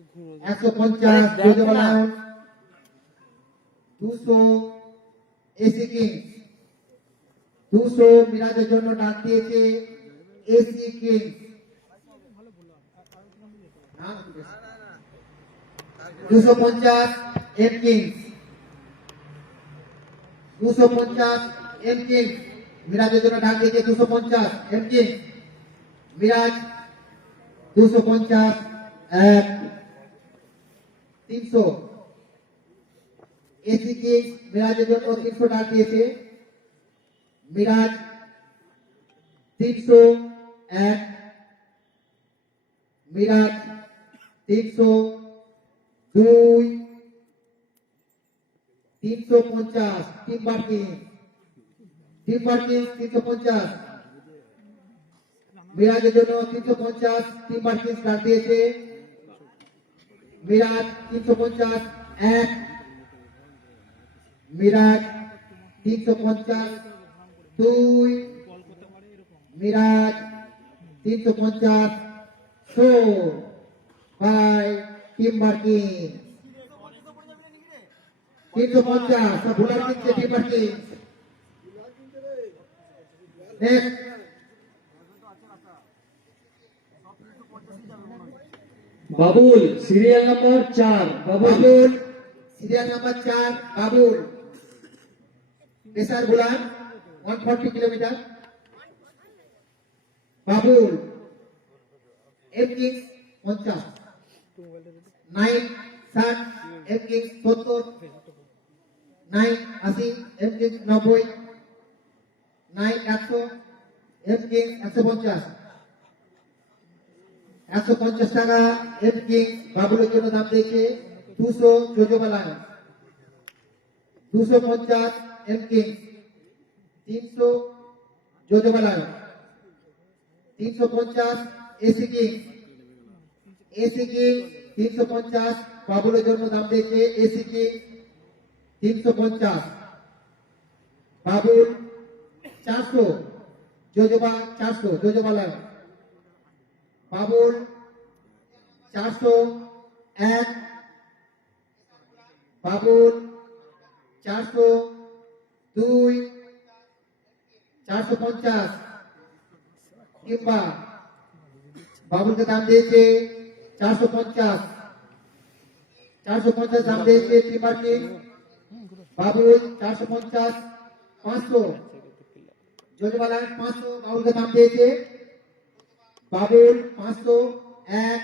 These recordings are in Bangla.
150 জোজবালায়ন 200 এসি কিংস 200 মিরাজের জন্য ডাক দিয়েছে AC Kings 250 M Kings 250 M Kings মিরাজের জন্য ডাক দিয়েছে 250 এম কিংস মিরাজ 250 এক 300 এসি কিংস মিরাজের জন্য 300 ডাক দিয়েছে মিরাজ 300 এক মিরাজ 300 দুই 350 টিম্বার কিংস 350 মিরাজের জন্য 350 টিম্বার কিংস ডাক দিয়েছে মিরাজ 350 এক মিরাজ 350 দুই মিরাজ 350 বাই টিম্বার কিংস 350 সব ভুলার কিনছে Timber Kings next Babul serial number 4 Babul serial number 4 Babul পেশার বুলান 140 kilometre Babul M Kings 50 9 60 M Kings 70 9 80 M Kings 90 9 100 M Kings 150 150 টাকা এম কিংস বাবুলের জন্য দাম দিয়েছে 200 জোজবালায়ন 250 এম কিংস 300 জোজবালায়ন 350 এসি কিংস 350 বাবুলের জন্য দাম দিয়েছে এসি কিংস 350 বাবুল 400 জোজবালায়ন বাবুল 400 এক বাবুল 400 দুই 450 কিংবা বাবুলকে দাম দিয়েছে 450 দাম দিয়েছে টিম্বার কিংস বাবুল 450 500 জোজবালায়ন 500 বাবুলকে দাম দিয়েছে বাবুল 500 এক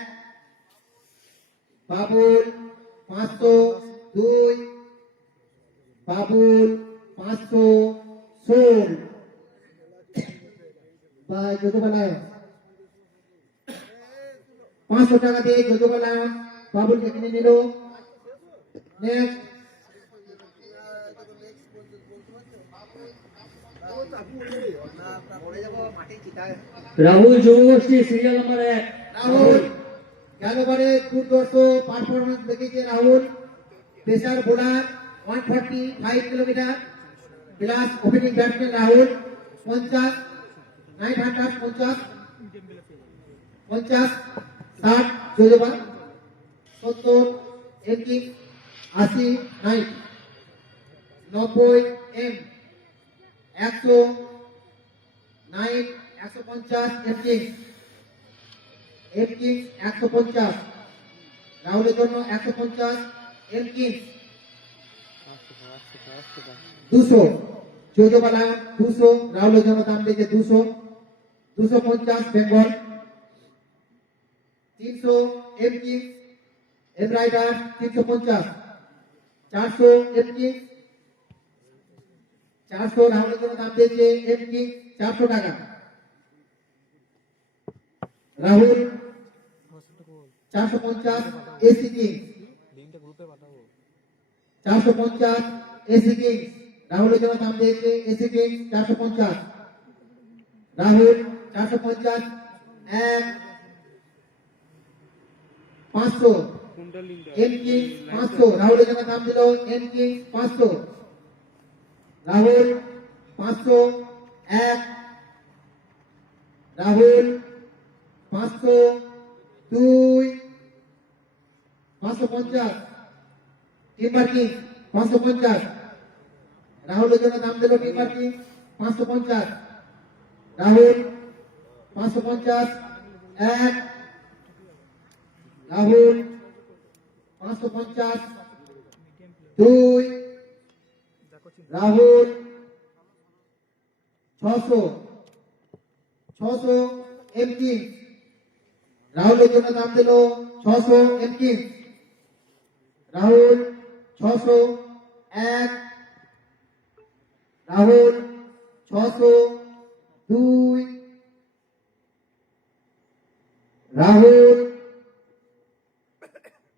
বাবুল 500 দুই বাবুল 500 বাই জোজবালায়ন 500 টাকা দিয়ে জোজবালায়ন বাবুলকে কিনে নিল নেক্সট রাহুল যুবগোষ্ঠী সিরিয়াল নাম্বার 1 রাহুল গেলবারে দুর্দর্শ পারফরমেন্স দেখিয়েছে Rahul pacer bowler 145 kilometre plus opening batsman Rahul 50 950 60 জোজবা 70 80 80 90 এম 100 9 150 এম কিংস 150 রাহুলের জন্য 150 এম কিংস 200 জোজবালায়ন 200 রাহুলের জন্য দাম দিয়েছে 250 Bengal 300 M Kings M Rider 350 400 M Kings 400 রাহুলের জন্য দাম দিয়েছে এম কিংস 400 টাকা Rahul 450 AC Kings 450 AC Kings রাহুলের জন্য দাম দিয়েছে এসি কিংস 450 রাহুল 450 এক 500 এম কিংস 500 রাহুলের জন্য দাম দিল এম কিংস 500 রাহুল 500 এক রাহুল 500 দুই 550 টিম্বার কিং 550 রাহুলের জন্য দাম দিল টিম্বার কিং 550 রাহুল 550 এক রাহুল 550 দুই রাহুল 600 এম কিং রাহুলের জন্য দাম দিল 600 এম কিং রাহুল 600 এক রাহুল 600 দুই Rahul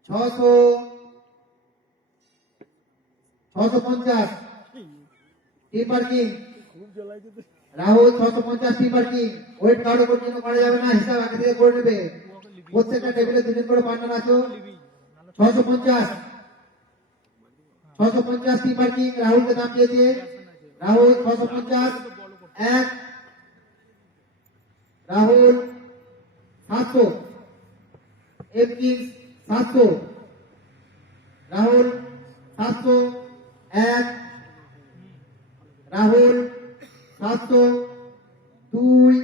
650 Timber King Rahul 650 Timber King wait count পর্যন্ত করা যাবে না হিসাব আগে থেকে করে নেবে প্রত্যেকটা টেবিলে দুজন করে পার্টনার আছো 650 টিম্বার কিং রাহুলকে দাম দিয়েছে রাহুল 650 এক রাহুল 700 এম কিং 700 রাহুল 700 এক রাহুল 700 দুই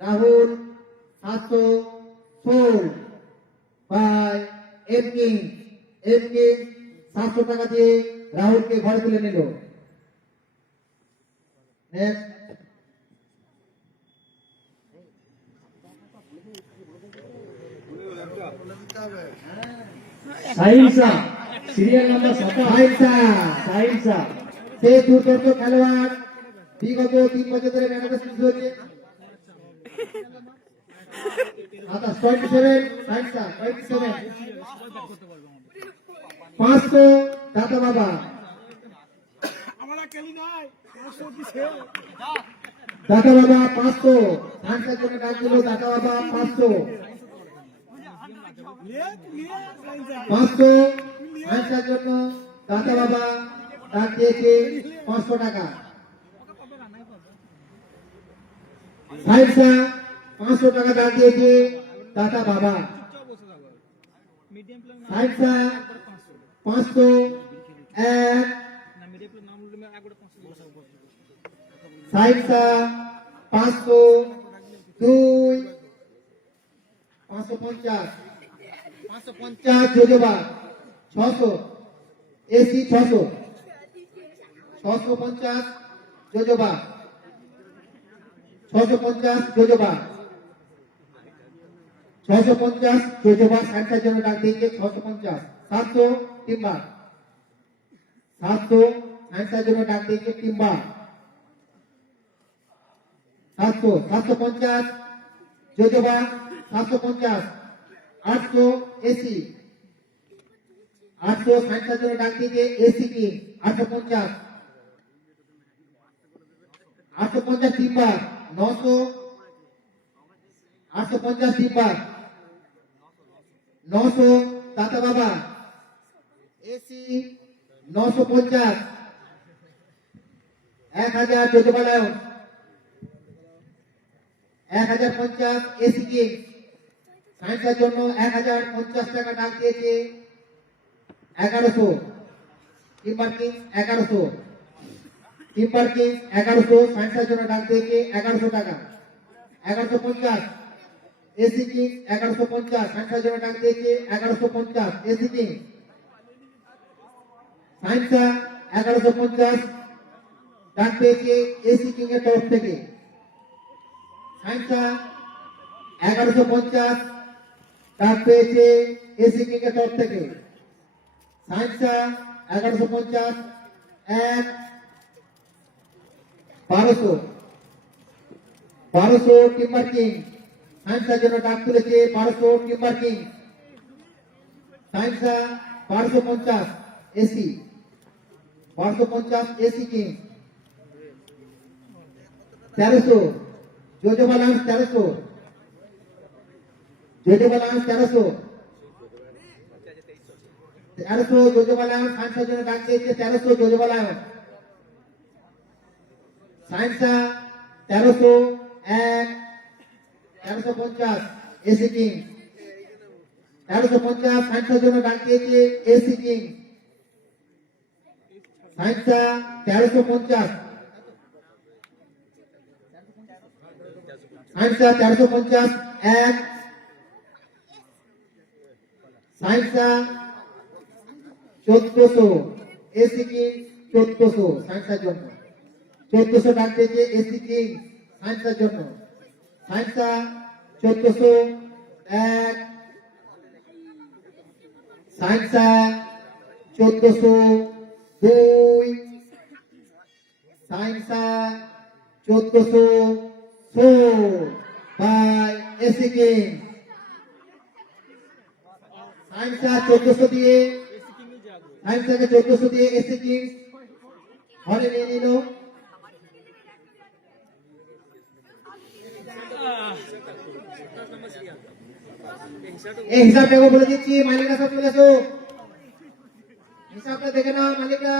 Rahul 700 sold by M King 700 টাকা দিয়ে রাহুলকে ঘরে তুলে নিল নেক্সট সাইন্সা সিরিয়াল নাম্বার 27 সাইন্সা সাইন্সা সে দুর্দান্ত খেলোয়াড় বিগত 3 বছর ধরে ম্যানেজার শুরু হয়েছে 27 সাইন্সা 27 500 দাদা বাবা দাদা বাবা 500 সাইন্সের জন্য ডাক দিল দাদা বাবা 500 সাইন্সের জন্য দাদা বাবা ডাক দিয়েছে 500 টাকা সাইন্সা 500 টাকা ডাক দিয়েছে দাদা বাবা সাইন্সা 500 এক সাইন্সা 500 দুই 550 যোজবা 600 এসি 650 যোজবা 650 যোজবা 650 যোজবা সাইন্সের জন্য ডাক দিয়েছে 650 700 টিম্বার 700 সাইন্সের জন্য ডাক দিয়েছে টিম্বার 750 যোজবা 750 800 এসি 800 সাইন্সের জন্য ডাক দিয়েছে এসি কি 850 টিম্বার 900 850 টিম্বার 900 দাদা বাবা এসি 950 1000 যোজবালয় 1050 এসি কি সাইন্সের জন্য 1050 টাকা ডাক দিয়েছে 1100 টিম্বার কিং 1100 টিম্বার কিং 1100 সাইন্সের জন্য ডাক দিয়েছে 1100 টাকা 1150 এসি কিং 1150 সাইন্সের জন্য ডাক দিয়েছে 1150 এসি কিং সাইন্সা 1150 ডাক পেয়েছে এসি কিং এর তরফ থেকে সাইন্সা 1150 ডাক পেয়েছে এসি কিং এর তরফ থেকে সাইন্সা 1150 এক 1200 টিম্বার কিং সাইন্সের জন্য ডাক তুলেছে 1200 টিম্বার কিং সাইন্সা 1250 এসি 1250 এসি কিং 1300 जोजो बालांस 1300 जोजो बालांस 1300 जोजो बालांस साइंसा जो डाक दिए 1300 जोजो बालांस साइंसा 1300 एक 1350 एसी किंग 1350 সায়েন্সের জন্য ডাক দিয়েছে এসি কিং। সায়েন্সা 1350, সায়েন্সা 1350 এক, সায়েন্সা 1400, এসি কিং 1400 সায়েন্সের জন্য। 1400 ডাক দিয়েছে এসি কিং সায়েন্সের জন্য। সায়েন্সা 1400 এক, সায়েন্সা 1400 দুই, সায়েন্সা 1400 বাই এসি কিং। সায়েন্সা 1400 দিয়ে, সায়েন্সাকে 1400 দিয়ে এসি কিং ঘরে নিয়ে নিল। এই হিসাবটাকে বলে দিচ্ছি, মালিকা সব চলে এসো, হিসাবটা দেখে নাও মালিকা।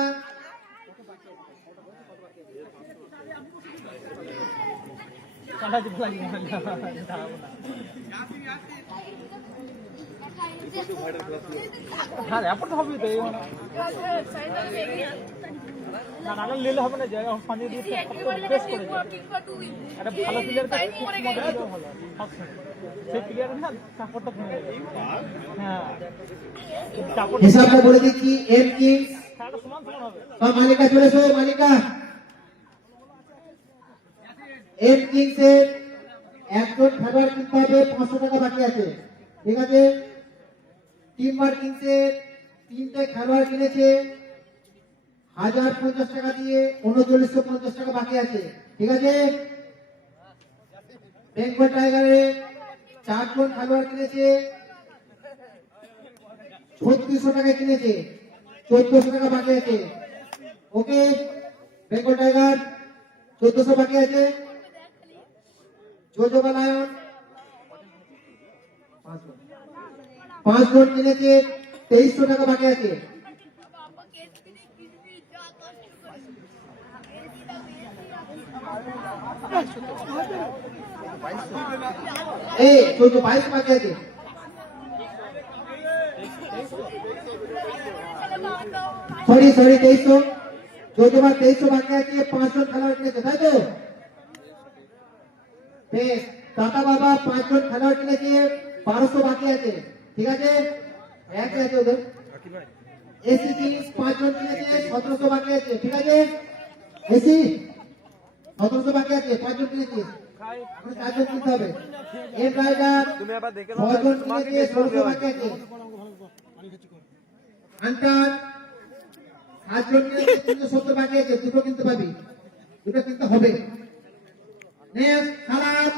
নিলে হবে না, জায়গা পানি দিয়ে বেশ করে একটা ভালো প্লেয়ারকে ভালো সেই প্লেয়ার না চাপড়টা ভেঙে যাবে। হ্যাঁ চাপড় হিসাবটা বলে দিচ্ছি, এম কিংস খেলাটা সমান সমান হবে। সব মালিকা চলে এসো, মালিকা। এম কিংস এর একজন খেলোয়াড় কিনতে হবে, 500 টাকা বাকি আছে, ঠিক আছে। টিম্বার কিংস এর 3টে খেলোয়াড় কিনেছে 1050 টাকা দিয়ে, 3950 টাকা বাকি আছে, ঠিক আছে। বেঙ্গল টাইগারের 4জন খেলোয়াড় কিনেছে 3600 টাকা কিনেছে, 1400 টাকা বাকি আছে, ওকে। বেঙ্গল টাইগার 1400 বাকি আছে। জোজোবা লায়ন 5জন কিনেছে 2300 টাকা বাকি আছে। এই 22 বাকি আছে। সরি 2300, জোজোবা 2300 বাকি আছে, 5জন খেলোয়াড় কিনেছে, তাই তো? বেশ, টাটা বাবা 5জন খেলোয়াড় কিনেছে, 1200 বাকি আছে, ঠিক আছে। এক আছে ওদের। এসি কিংস 5জন কিনেছে, 1700 বাকি আছে, ঠিক আছে। এসি 1700 বাকি আছে, 5জন কিনেছে, এখন 4জন কিনতে হবে। এম রাইডার 6জন কিনেছে, 1600 বাকি আছে। হান্টার 7জন কিনেছে, 370 বাকি আছে, দুটো কিনতে পাবি, দুটো কিনতে হবে। নেক্সট খারাপ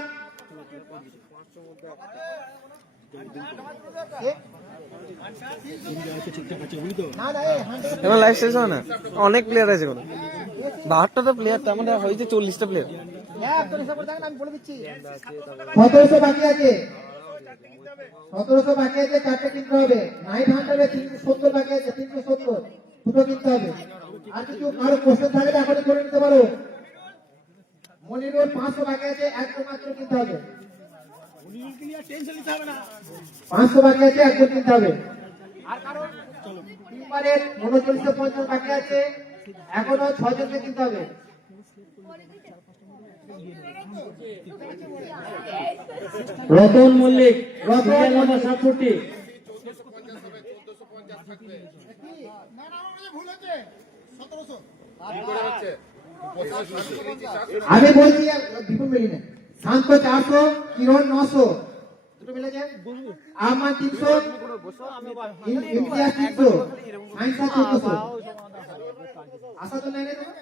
এবার লাইভ শেষ হয় না, অনেক প্লেয়ার আছে, কোনো 72টা প্লেয়ার, তার মানে হয়েছে 40টা প্লেয়ার। 1700 বাকি আছে, 1700 বাকি আছে, 4টে কিনতে হবে। 900 370 বাকি আছে, 370 দুটো কিনতে হবে। আর কিছু কারো কোশ্চেন থাকলে এখনই করে নিতে পারো। মনিরুল 500 বাকি আছে, একজন মাত্র কিনতে হবে। 500 বাকি আছে, একজন কিনতে হবে। আর কারণ টিম্বারের 3950 বাকি আছে, এখনো 6জনকে কিনতে হবে। Ratan Mallick, serial number 67। আমি বলছি বিপুল মিলিনে শান্ত 400, কিরণ 900, দুটো মিলে যায়। আমার 300, ইমতিয়াজ 300, সাইন্সা 1400। আশা তো নাই রে তোমার?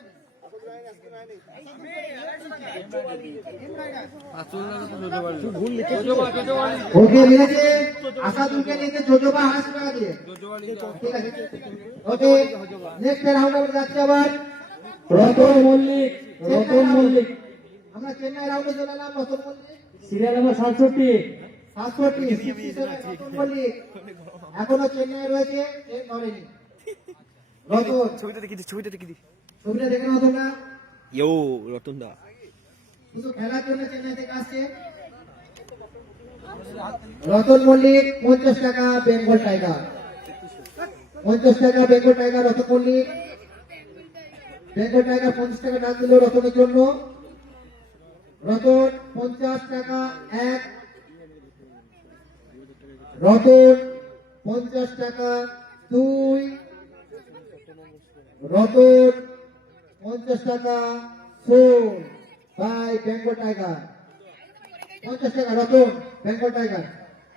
ওকে মিলেছে, আসাদুলকে নিয়েছে জোজোবা 800 টাকা দিয়ে, ঠিক আছে। ওকে নেক্সট রাউন্ড আমরা যাচ্ছি আবার। রতন মল্লিক, রতন মল্লিক, আমরা চেন্নাই রাউন্ডে চলে এলাম। Ratan Mallick serial number 67। 67 রতন মল্লিক এখনো চেন্নাই রয়েছে, ট্রেন ধরেনি। রতন ছবিটা দেখি, ছবিটা দেখি। ছবিটা দেখে নাও তোমরা। ইয়ো রতন দা শুধু খেলার জন্য চেন্নাই থেকে আসছে। রতন মল্লিক 50 টাকা বেঙ্গল টাইগার, 50 টাকা বেঙ্গল টাইগার রতন মল্লিক। বেঙ্গল টাইগার 50 টাকা ডাক দিল রতনের জন্য। রতন 50 টাকা এক, রতন 50 টাকা দুই, রতন 50 টাকা সোল বাই বেঙ্গল টাইগার, 50 টাকা রতন বেঙ্গল টাইগার।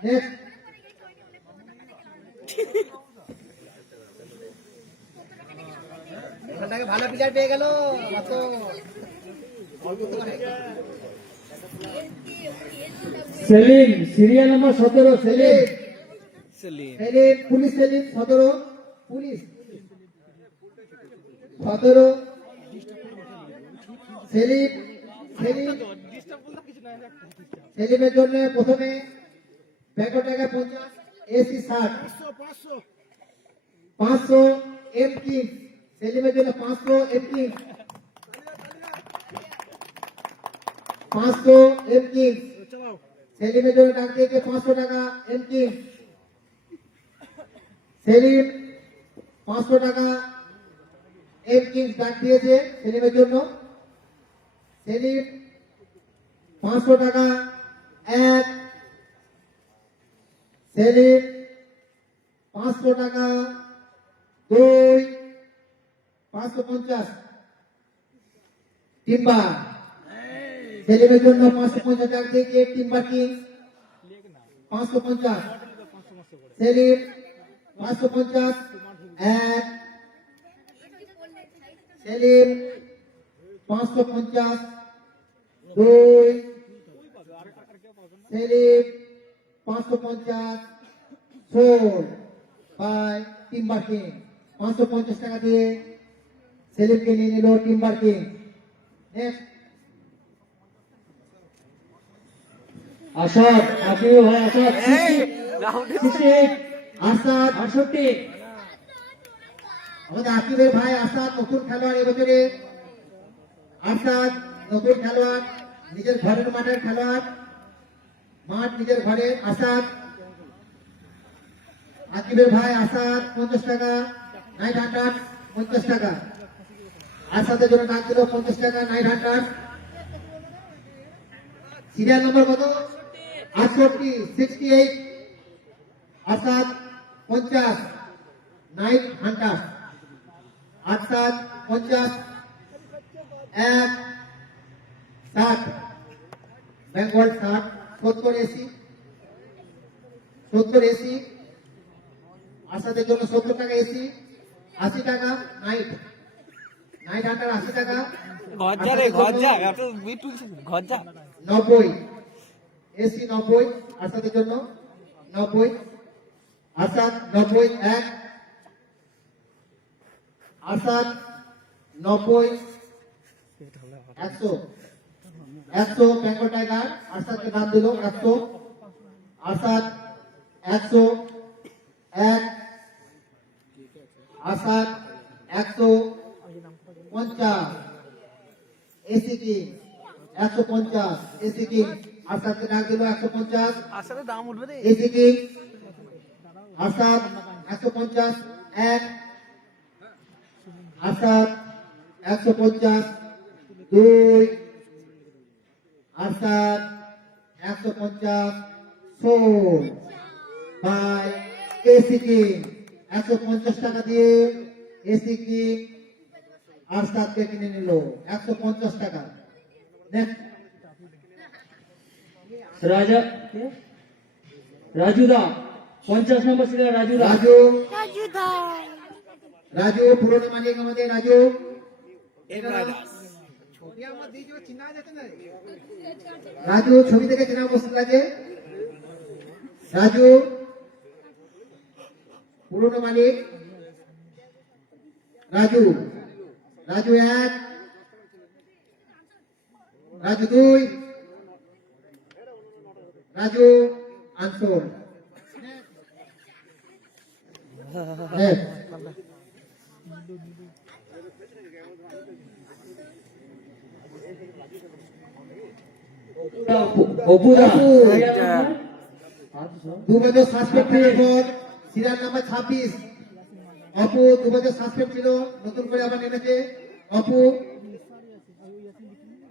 নেক্সট ভালো প্লেয়ার পেয়ে গেল Selim serial number 17 Selim. Selim police, Selim 17 police 17 Selim. Selim সেলিমের জন্য প্রথমে Bengal tiger 50, AC 60, 500 M king. সেলিমের জন্য 500 এম কিং, 500 এম কিং। সেলিমের জন্য ডাক দিয়েছে 500 টাকা এম কিং। সেলিম 500 টাকা এম কিং ডাক দিয়েছে সেলিমের জন্য। সেলিম 500 টাকা এক, সেলিম 500 টাকা দুই, 550 টিম্বার। সেলিমের জন্য 550 টাকা দিয়েছে টিম্বার কিং 550। সেলিম 550 এক, সেলিম 550 দুই, Selim 550 sold by timber King. 550 টাকা দিয়ে সেলিমকে নিয়ে নিল Timber King. Next Asad Akib ভাই আসাদ 68 আসাদ 68 আমাদের আকিবের ভাই আসাদ নতুন খেলোয়াড় এবছরে। আসাদ নতুন খেলোয়াড়, নিজের ঘরের মাঠের খেলোয়াড়, মাঠ নিজের ঘরে। আসাদ আকিবের ভাই আসাদ 50 টাকা 900 50 টাকা। আসাদের জন্য ডাক দিল 50 টাকা 900। সিরিয়াল নম্বর কত? 68 68 আসাদ 50 900। আসাদ 50 এক 60 বেঙ্গল 60 70 এসি 70 এসি। আসাদের জন্য 70 টাকা এসি, 80 টাকা নাইট 80 টাকা। ঘরজা রে ঘরজা, এত বিট তুলছিস ঘরজা। 90 এসি 90 আসাদের জন্য 90। আসাদ 90 এক, আসাদ 90 100 100 বেঙ্গল টাইগার। আসাদকে দাম দিল 100। আসাদ 100 এক, Asad 150 AC king 150 AC king. আসাদকে ডাক দিল 150 আসলে দাম উঠবে রে। AC king. আসাদ 150 এক, আসাদ 150 দুই, Asad 150 sold by AC king. 150 টাকা দিয়ে এসি কিং আসাদকে কিনে নিল 150 টাকা। নেক্সট রাজা রাজুদা 50 নম্বর সিরিয়াল রাজুদা। রাজু রাজু পুরনো মালিক আমাদের রাজু। রাজু ছবি থেকে চেনা বসে লাগে। রাজু পুরনো মালিক রাজু। রাজু এক, রাজু দুই, রাজু আনসোল। অপুদা অপু। সিরিয়াল নাম্বার দু বছর সাসপেন্ড করার পর সিরিয়াল নাম্বার 26 অপু 2 বছর সাসপেন্ড ছিল, নতুন করে আবার নেমেছে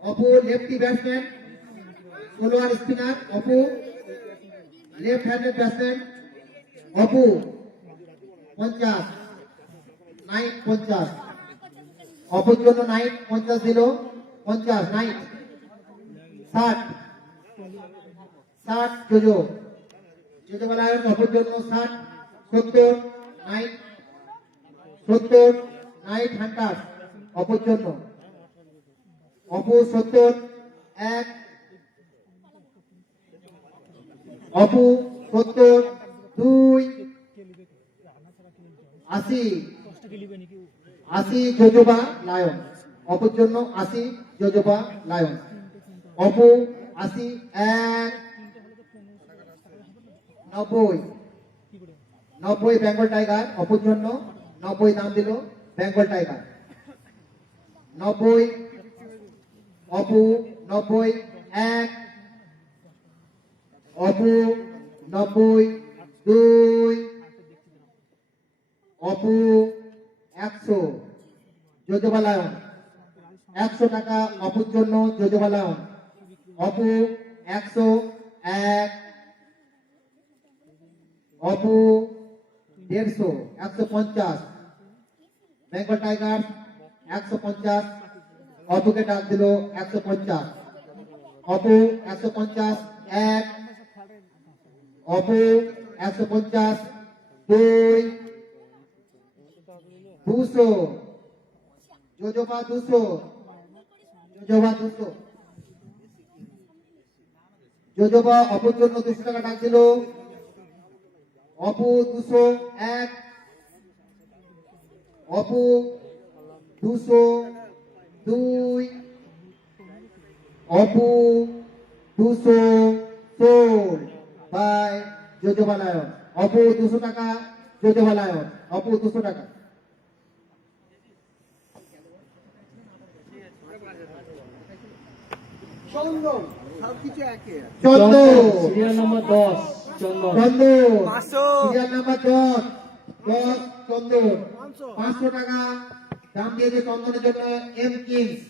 Apu lefty batsman, slower spinner Apu, left handed batsman Apu 50 night 50 অপুর জন্য নাইট 50 দিল 50 নাইট 60 জোজো বলায় অপুর জন্য 60 70 নাইট 70 নাইট হান্টার অপুর জন্য অপু 70 1 অপু 70 2 80 জোজোবা লায়ন অপুর জন্য 80 jojoba Lion Apu 80 1 90 Bengal tiger অপুর জন্য 90 দাম দিল Bengal tiger 90 Apu 90 1 Apu 90 2 Apu 100 jojoba lion 100 টাকা অপুর জন্য jojoba Lion Apu 100 1 Apu 150 150 Bengal tiger 150 অপুকে ডাক দিল 150 অপু 150 1 অপু 150 2 200 জোজোবা 200 জোজোবা অপুর জন্য 200 টাকা ডাক দিল Apu 200 1 Apu 200 2 Apu 200 sold by Jojoba Lion Apu 200 টাকা জোজোবা লায়ন অপু 200 টাকা Chandan serial number 10 Chandan serial number 10 Chandan 500 টাকা দাম দিয়েছে চন্দনের জন্য এম কিংস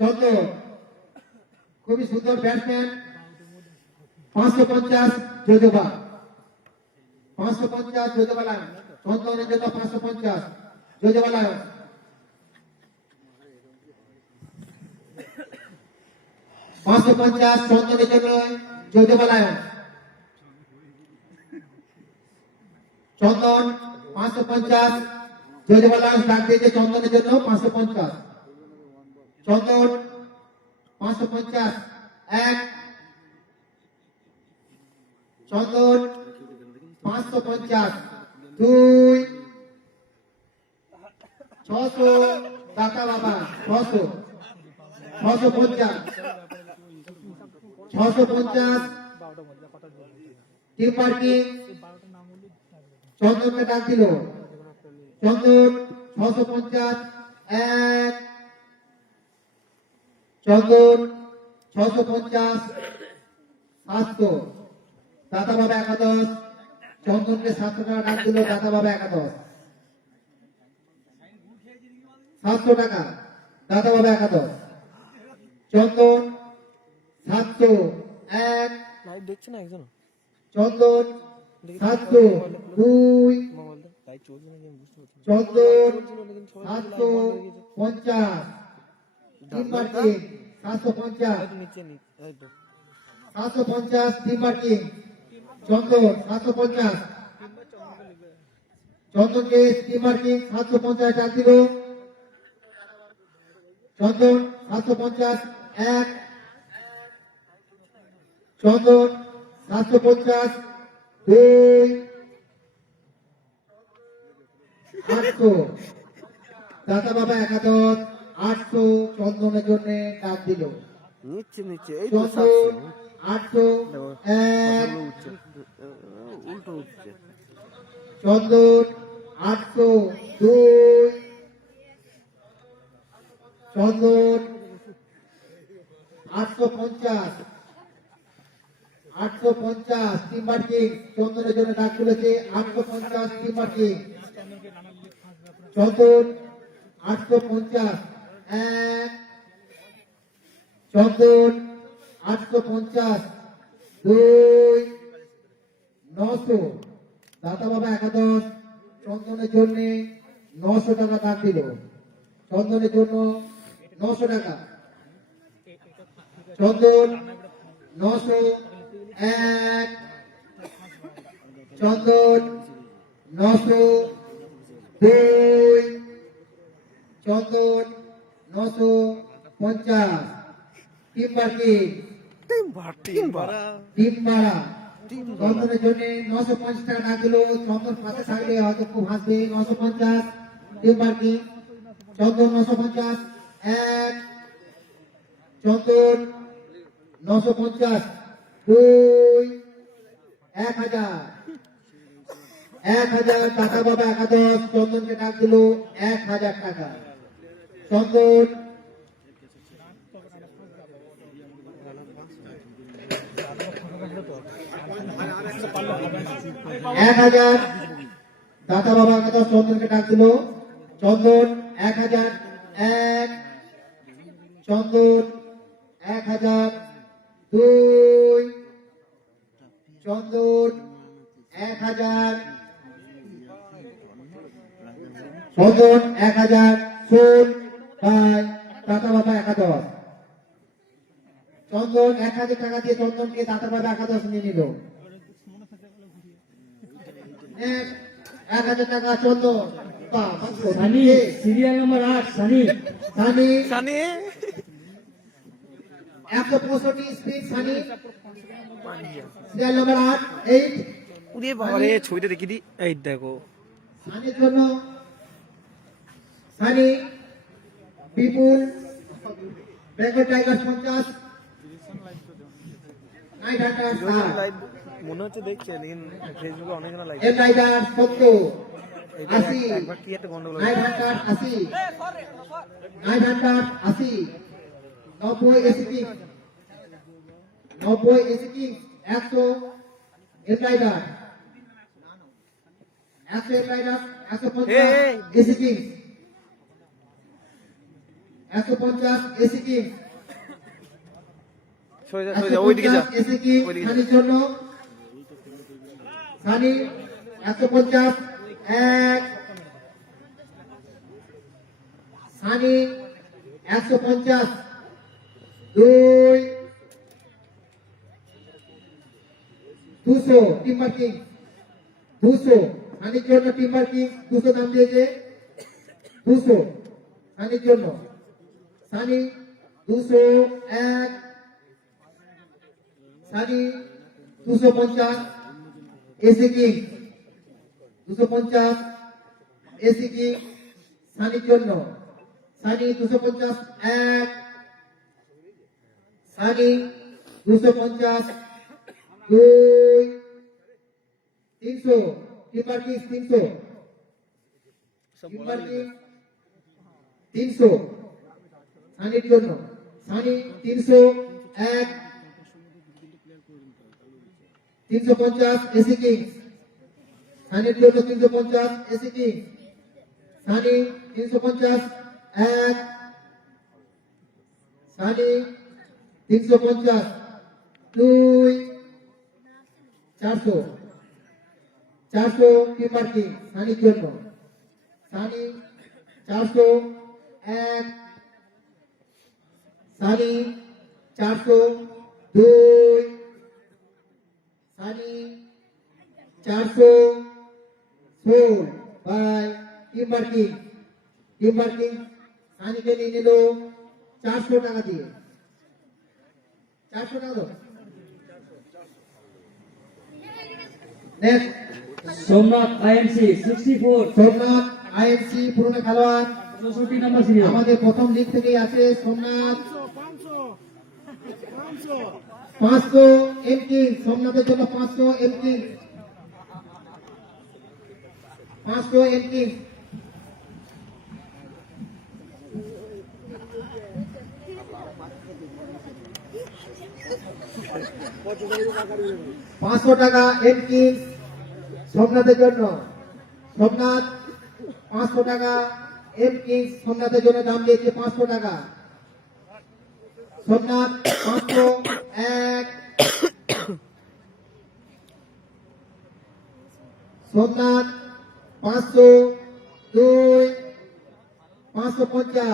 চন্দন খুবই সুন্দর ব্যাটসম্যান 550 জোজোবা 550 জোজোবা লায়ন চন্দনের জন্য 550 জোজোবা লায়ন 550 চন্দনের জন্য জোজোবা লায়ন চন্দন 550 জোজোবা লায়ন ডাক দিয়েছে চন্দনের জন্য 550 চন্দন 550 1 চন্দন 550 2 600 দাতা বাবা 600 650 টিম পার্কিং চন্দনকে ডাক দিল চন্দন 650 1 চন্দন 650 700 দাদা বাবা একাদশ চন্দনকে 700 টাকা ডাক দিল দাদা বাবা একাদশ 700 টাকা দাদা বাবা একাদশ চন্দন 700 1 লাইভ দেখছে না একজন চন্দন 700 2 লাইভ চলছে না আমি বুঝতে পারছি চন্দন 750 টিম মার্কিং 750 নিচে এই তো 750 টিম মার্কিং চন্দন 750 চন্দনকে টিম মার্কিং 750 ডাক দিল চন্দন 750 1 চন্দন 750 2 800 দাদা বাবা একাদশ 800 চন্দনের জন্য ডাক দিল নিচে এই তো চন্দন 800 1 উঠছে উল্টো উঠছে চন্দন 800 2 চন্দন 850 850 টিম্বার কিং চন্দনের জন্য ডাক তুলেছে 850 টিম্বার কিং চন্দন 850 এক চন্দন 850 দুই 900 দাতা বাবা একাদশ চন্দনের জন্য 900 টাকা ডাক দিল চন্দনের জন্য 900 টাকা চন্দন 900 এক চন্দন 900 দুই চন্দন 950 টিম্বার কিং টিম ভাড়া চন্দনের জন্য 950 টাকা ডাক দিল চন্দন পাশে থাকলে হয়তো খুব হাসবে 950 টিম্বার কিং চন্দন 950 এক চন্দন 950 দুই 1000 টাকা বাবা একাদশ চন্দনকে ডাক দিল 1000 টাকা চন্দন 1000 দাতা বাবা একাদশ চন্দনকে ডাক দিল চন্দন 1000 এক চন্দন 1000 দুই চন্দন 1000 চন্দন 1000 শোন ভাই দাতা বাবা একাদশ চন্দন 1000 টাকা দিয়ে চন্দনকে দাতা বাবা একাদশ নিয়ে নিল 1000 টাকা Chandan Sunny serial number 8 Sunny Sunny 165 speed Sunny serial number 8 উড়িয়ে বাবারে ছবিটা দেখি দি এই দেখো সানির জন্য সানি বিপুল বেঙ্গল টাইগার 50 নাইট হান্টার 60 মনে হচ্ছে দেখছে লেকিন ফেসবুকে অনেক জন লাইক এম রাইডার 70 80 একবার কি একটা গন্ডগোল Night Hunter 80 night Hunter 80 90 AC king 90 AC king 100 M Rider 100 M Rider 150 AC king 150 AC King সরে যা ওইদিকে যা এসি কিং সানির জন্য সানি 150 এক সানি 150 দুই 200 টিম্বার কিং 200 সানির জন্য টিম্বার কিং 200 দাম দিয়েছে 200 সানির জন্য সানি 200 এক Sunny 250 AC king 250 AC king সানির জন্য সানি 250 এক সানি 250 দুই 300 টিম্বার কিং 300 টিম্বার কিং 300 সানির জন্য সানি 300 এক 350 এসি কিং সানির জন্য 350 এসি কিং সানি 350 এক সানি 350 দুই 400 টিম্বার কিং সানির জন্য সানি 400 এক সানি 400 দুই Sunny 400 sold by timber king সানিকে নিয়ে নিল 400 টাকা দিয়ে 400 টাকা next Somnath IMC 64 Somnath INC পুরনো খেলোয়াড় 64 নম্বর সিরিয়াল আমাদের প্রথম লিগ থেকেই আছে সোমনাথ 500 এম কিং সোমনাথের জন্য 500 এম কিং 500 এম কিং 500 টাকা এম কিংস সোমনাথের জন্য। সোমনাথ 500 টাকা এম কিংস সোমনাথের জন্য দাম দিয়েছে 500 টাকা। সোমনাথ 500 এক, সোমনাথ 500 দুই, 550,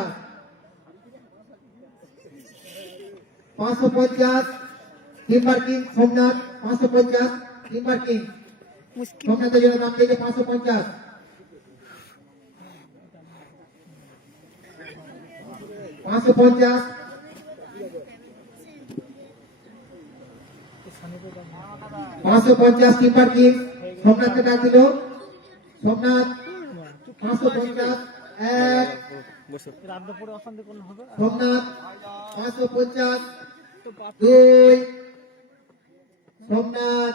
550 timber king Somnath 550 timber king সোমনাথের জন্য দাম দিয়েছে 550। 550 550 টিম্বার কিং সোমনাথকে ডাক দিল। সোমনাথ 550 এক, রাত দুপুরে অশান্তি করলে হবে। সোমনাথ 550 দুই, Somnath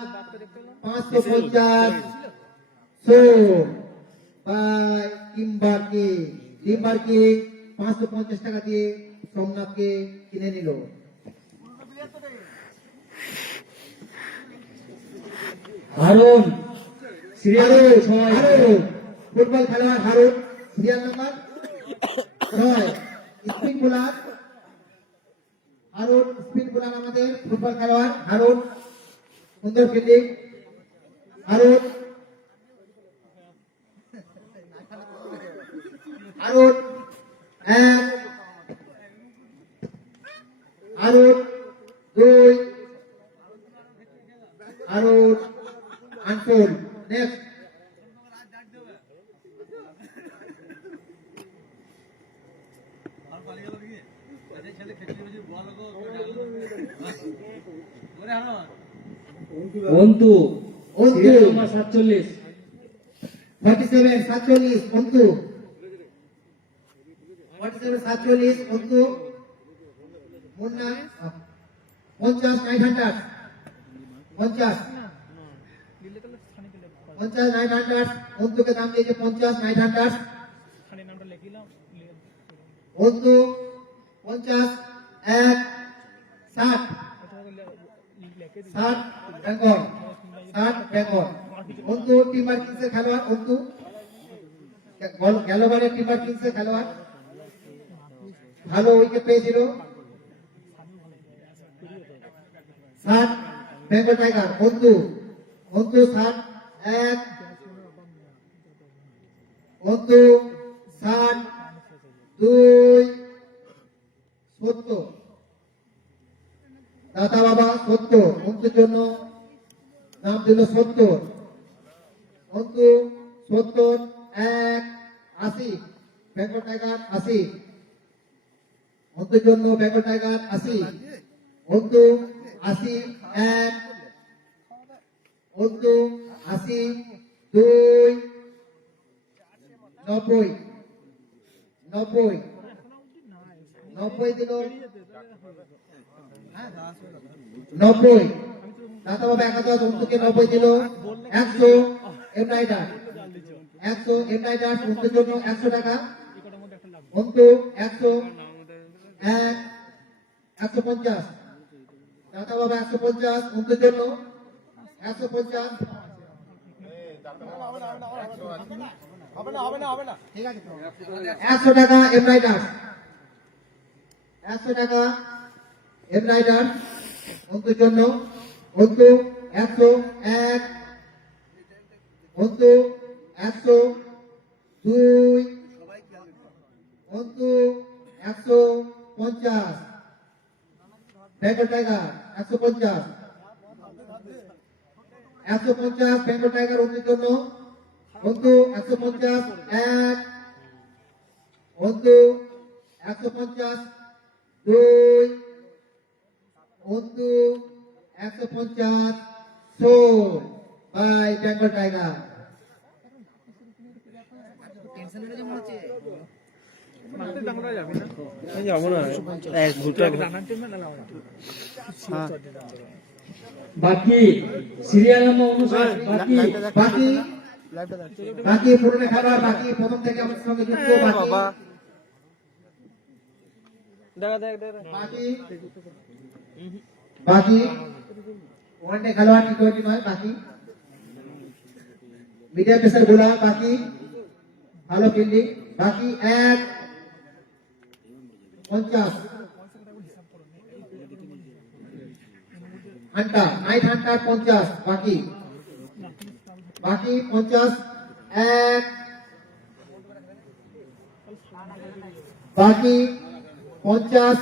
550 by timber King. Timber King 550 টাকা দিয়ে সোমনাথকে কিনে নিল। হারুন সিরিয়াল হারুন 6 হারুন ফুটবল খেলোয়াড় Harun serial number 6 spin bowler. Harun spin bowler আমাদের ফুটবল খেলোয়াড় হারুন সুন্দর ফিল্ডিং। হারুন হারুন এক, হারুন দুই, Harun unsold next. Antu Antu. Serial number 47 47 47 Antu 47 47 Antu Munna 50 900 50 50 900 অন্তুকে দাম দিয়েছে 50 900। খালি নামটা লিখিলাম। অন্তু 50 এক 60 60 বেঙ্গল 60 বেঙ্গল। অন্তু টিম্বার কিংসের খেলোয়াড়। অন্তু গেলবারের টিম্বার কিংসের খেলোয়াড়, ভালো উইকেট পেয়েছিল। 60 বেঙ্গল টাইগার। অন্তু অন্তু 60 এক, অন্তু 60 দুই, 70 দাদা বাবা 70 অন্তুর জন্য নাম দিল 70। অন্তু 70 এক 80 বেঙ্গল টাইগার 80 অন্তুর জন্য বেঙ্গল টাইগার 80। অন্তু 80 এক, অন্তু 80 দুই, 90 90 90 দিল 90 দাদা বাবা একাদশ অন্তুকে 90 দিল 100 এম রাইডার 100 এম রাইডার অন্তুর জন্য 100 টাকা। অন্তু 100 এক 150 দাদা বাবা 150 অন্তুর জন্য 150 100 টাকা এম রাইডার 100 টাকা এম রাইডার অন্তুর জন্য। অন্তু 100 এক, অন্তু 100 দুই, অন্তু 150 বেঙ্গল টাইগার 150 150 বেঙ্গল টাইগার অন্তুর জন্য। অন্তু 150 এক, অন্তু 150 দুই, অন্তু 150 বাই বেঙ্গল টাইগার। যাবো না এক দুটো বাকি সিরিয়াল নাম্বার 59 বাকি বাকি বাকি পুরনো খেলোয়াড় বাকি প্রথম থেকে আমাদের সঙ্গে যুক্ত বাকি বাবা দেখা দেখ দেখ বাকি বাকি ওয়ানডে খেলোয়াড় টি20 নয় বাকি। মিডিয়াম পেসার গোলা বাকি, ভালো ফিল্ডিং বাকি 1.50। হান্টার নাইট হান্টার 50 বাকি 50 1 বাকি 50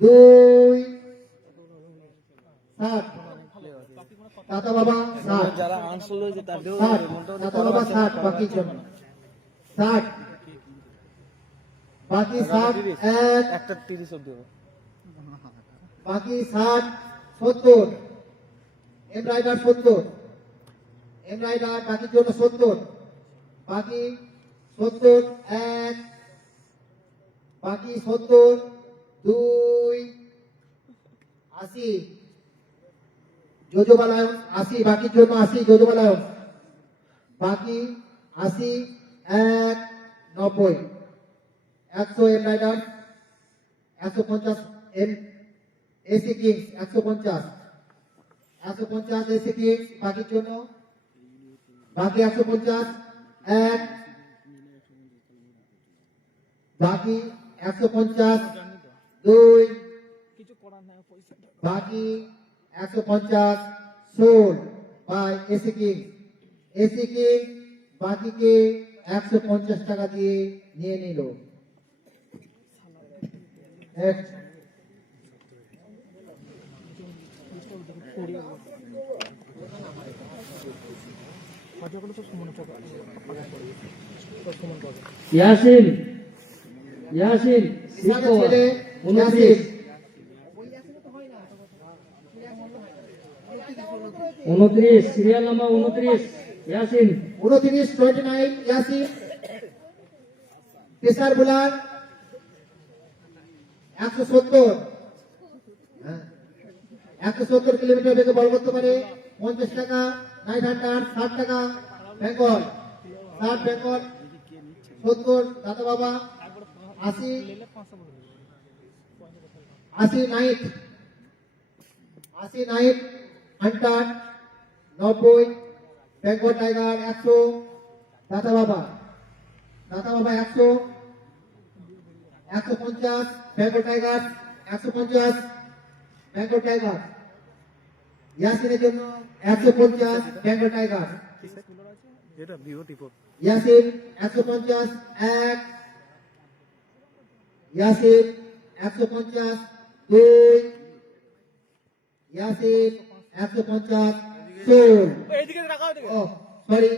2 60 দাদা বাবা 60 যারা আনসোল হয়েছে তাদেরও 60 দাদা বাবা 60 বাকি জন্য 60 বাকি 60 1 একটা 30 অব্দি হবে। বাকি 60 70 এম রাইডার 70 এম রাইডার বাকির জন্য 70 বাকি 70 1 বাকি 70 2 80 যোজবালায়ন 80 বাকির জন্য 80 যোজবালায়ন বাকি 80 1 90 100 M Rider 150 M AC Kings 150 AC Kings বাকির জন্য বাকি 150 1 বাকি 150 2 কিছু করার নাই পয়সা বাকি 150 সোল্ড বাই এসি কিং বাকিকে 150 টাকা দিয়ে নিয়ে নিল। Next. ইয়াসিন ইয়াসিন ইসাদের সিকো ছেলে 29 29 serial number 29 Yasin 29-29 Yasin pacer bowler 170 170 kilometre বেগে বল করতে পারে 50 টাকা নাইট হান্টার 60 টাকা বেঙ্গল 60 বেঙ্গল 70 দাদা বাবা 80 নাইট হান্টার 90 বেঙ্গল টাইগার 100 দাদা বাবা 100 150 বেঙ্গল টাইগার 150 বেঙ্গল টাইগার ইয়াসিনের জন্য 150 বেঙ্গল টাইগার এটা ভিভো টিপো ইয়াসিন 150 1 ইয়াসিন 150 2 ইয়াসিন 150 সোল এইদিকে রাখা ওইদিকে ও sorry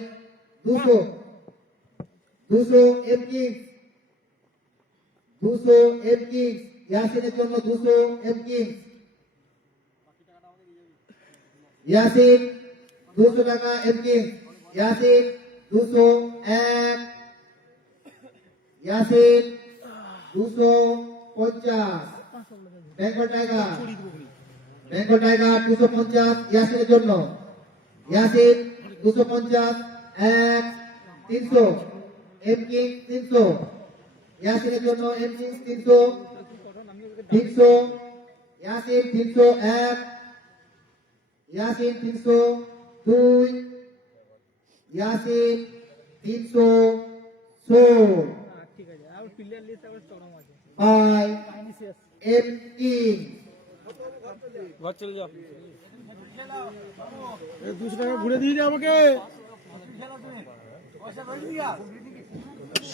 200 M kings 200 M kings ইয়াসিনের জন্য 200 এম কিংস ইয়াসিন 200 টাকা M kings Yasin 200 1 Yasin 250 Bengal tiger 250 ইয়াসিনের জন্য ইয়াসিন 250 1 300 এম কিংস 300 ইয়াসিনের জন্য M Kings 300 Yasin 300 1 Yasin 300 2 Yasin 300 sold ঠিক আছে আর প্লেয়ার লিস্ট আবার চরম আছে বাই কাহিনী শেষ এম কিং ঘর চলে যাও। 200 টাকা ঘুরে দিয়ে দে আমাকে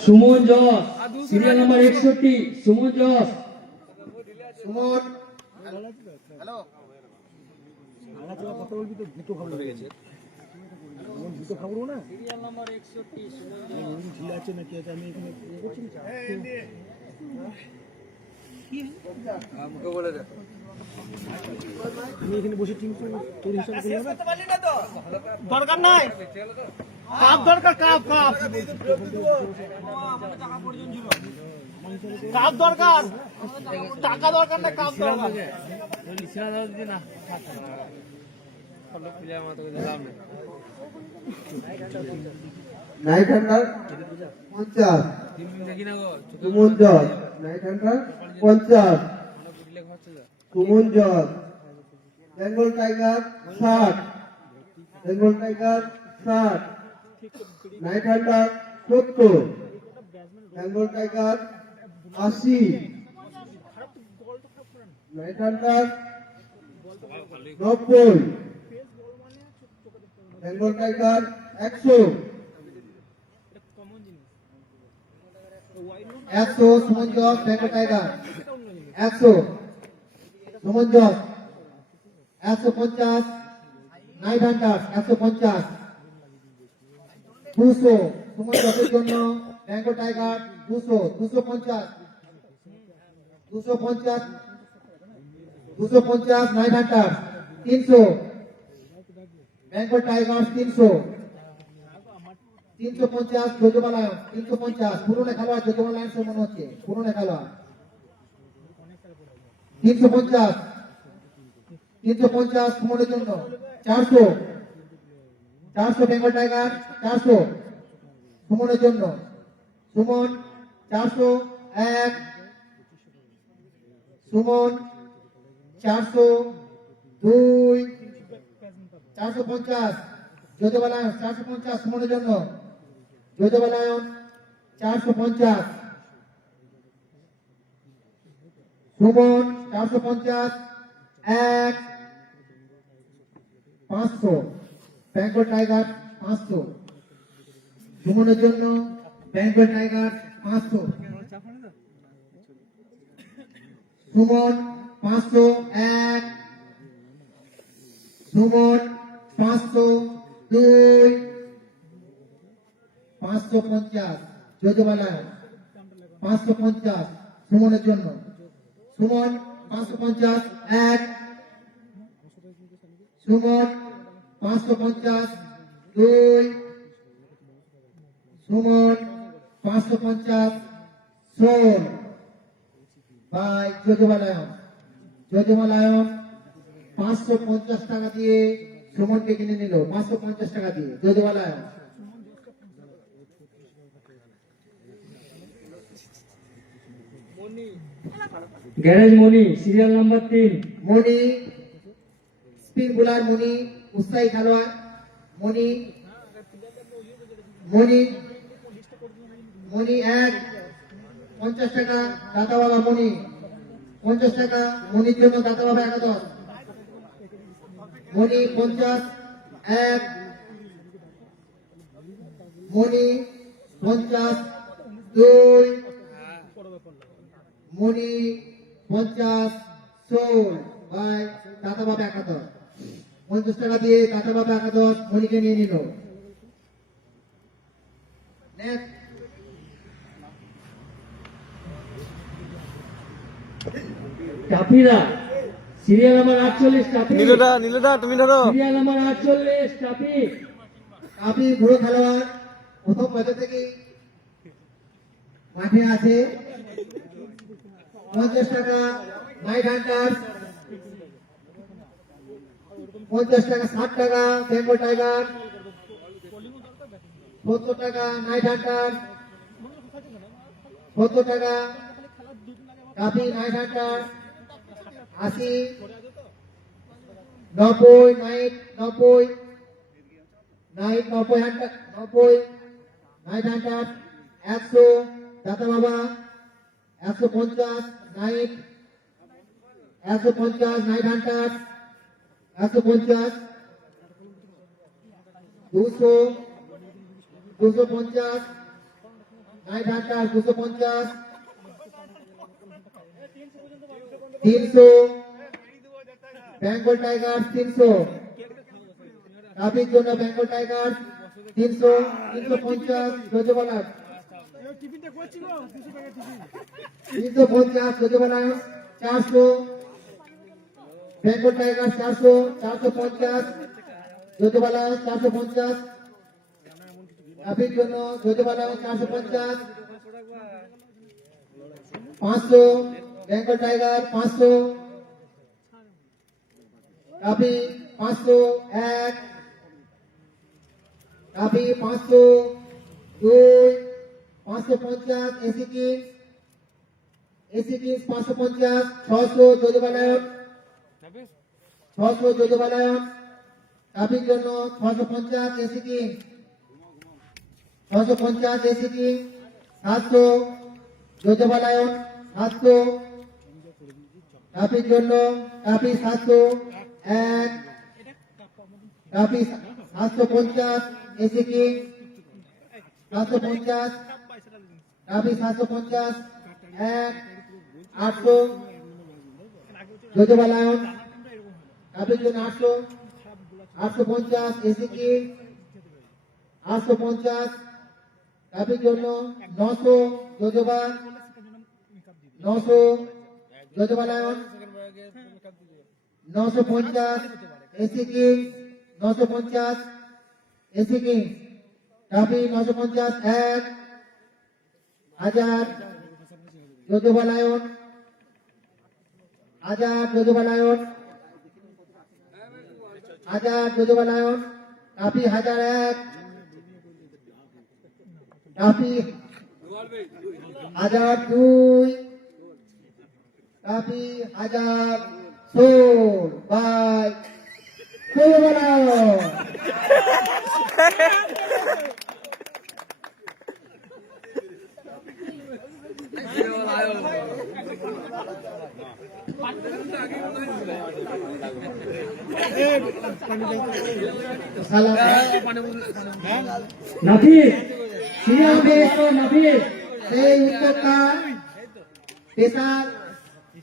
সুমন জস সিরিয়াল নাম্বার 61 সুমন জস সুমন কথা বলবি তো দুটো খাবার হয়ে গেছে দুটো খাবো না সিরিয়াল নাম্বার 61 ঝিল আছে নাকি আছে আমি এখানে করছি আমাকে বলে দে আমি এখানে বসে টিম তোর হিসাব করে হবে দরকার নাই কাপ দরকার কাপ দরকার টাকা দরকার না কাপ দরকার নাইট হান্টার 50 সুমন জজ নাইট হান্টার 50 সুমন জজ Bengal tiger 60, Bengal tiger 60, knight hunter 70, Bengal tiger 80, night hunter 90, Bengal tiger 100, 100 Suman জস বেঙ্গল টাইগার 100 সুমন জস 150 নাইট হান্টার 150 200 সুমন জসের জন্য Bengal tiger 200 250 250 250 knight hunter 300 Bengal tiger 300 350 যোজবালায়ন 350 পুরনো খেলোয়াড় যোজবালায়ন সে মনে হচ্ছে পুরনো খেলোয়াড় 350 350 সুমনের জন্য 400 400 বেঙ্গল টাইগার 400 সুমনের জন্য সুমন 401 সুমন 402 450 যোজবালায়ন 450 সুমনের জন্য যোজবালায়ন 450 সুমন 450 1 500 বেঙ্গল টাইগার 500 সুমনের জন্য বেঙ্গল টাইগার 500 সুমন 501 সুমন 502 550 যোজবালায়ন 550 সুমনের জন্য সুমন 550 1 সুমন 550 2 সুমন 550 সোল বাই যোজবালায়ন যোজবালায়ন 550 টাকা দিয়ে সুমনকে কিনে নিল 550 টাকা দিয়ে যোজবালায়ন গ্যারেজ মনি সিরিয়াল নাম্বার 3, মনি স্পিন বোলার মনি উৎসাহী খেলোয়াড় মনি মনি মনি 1 50 টাকা দাতা বাবা মনি 50 টাকা মনির জন্য দাতা বাবা 11 মনি 50 1 মনি 50 2 মনি 50 সোল বাই দাতা বাবা 11 50 টাকা দিয়ে দাতা বাবা 11 মনিকে নিয়ে নিল নেক্সট টাফিরা সিরিয়াল নাম্বার 48 টাফি নীলদা তুমি ধরো সিরিয়াল নাম্বার 48 টাফি কাপি বুড়ো খেলোয়াড় প্রথম বছর থেকে মাঠে আছে 50 টাকা নাইট হান্টার 50 টাকা 60 টাকা বেঙ্গল টাইগার 70 টাকা নাইট হান্টার 70 টাকা কাপি knight Hunter 80 90 knight 90 knight 90 hunter 90 knight hunter 100 দাতা বাবা 150 knight 150 knight hunter 150 200 250 knight hunter 250 300 Bengal tiger 300 কাপির জন্য বেঙ্গল টাইগার 300 350 যোজবালার 350 যোজবালায় 400 বেঙ্গল টাইগার 400 450 যোজবালায় 450 কাপির জন্য যোজবালায় 450 500 বেঙ্গল টাইগার 500 কাপি 500 1 কাপি 500 2 550 এসি কিংস 550 600 যোজবালায়ন 600 যোজবালায়ন কাপির জন্য 650 এসি কিং 650 এসি কিং 700 যোজবালায়ন 700 কাপির জন্য কাপি 700 এক কাপি 750 এসি কিং 750 কাপি 750 এক 800 যোজবালায়ন কাপির জন্য 800 850 এসি কিং 850 কাপির জন্য 900 যোজবা 900 যোজবালায়ন 950 এসি কিং 950 এসি কিং কাপি 950 এক 1000 যোজবালায়ন 1000 যোজবালায়ন 1000 যোজবালায়ন কাপি 1001 কাপি 1002 কাপি 1000 সোর বাই যোজবালায়ন নাফিস সিরিয়াল বেস ও নাফিস এই উদ্যোগটা পেসার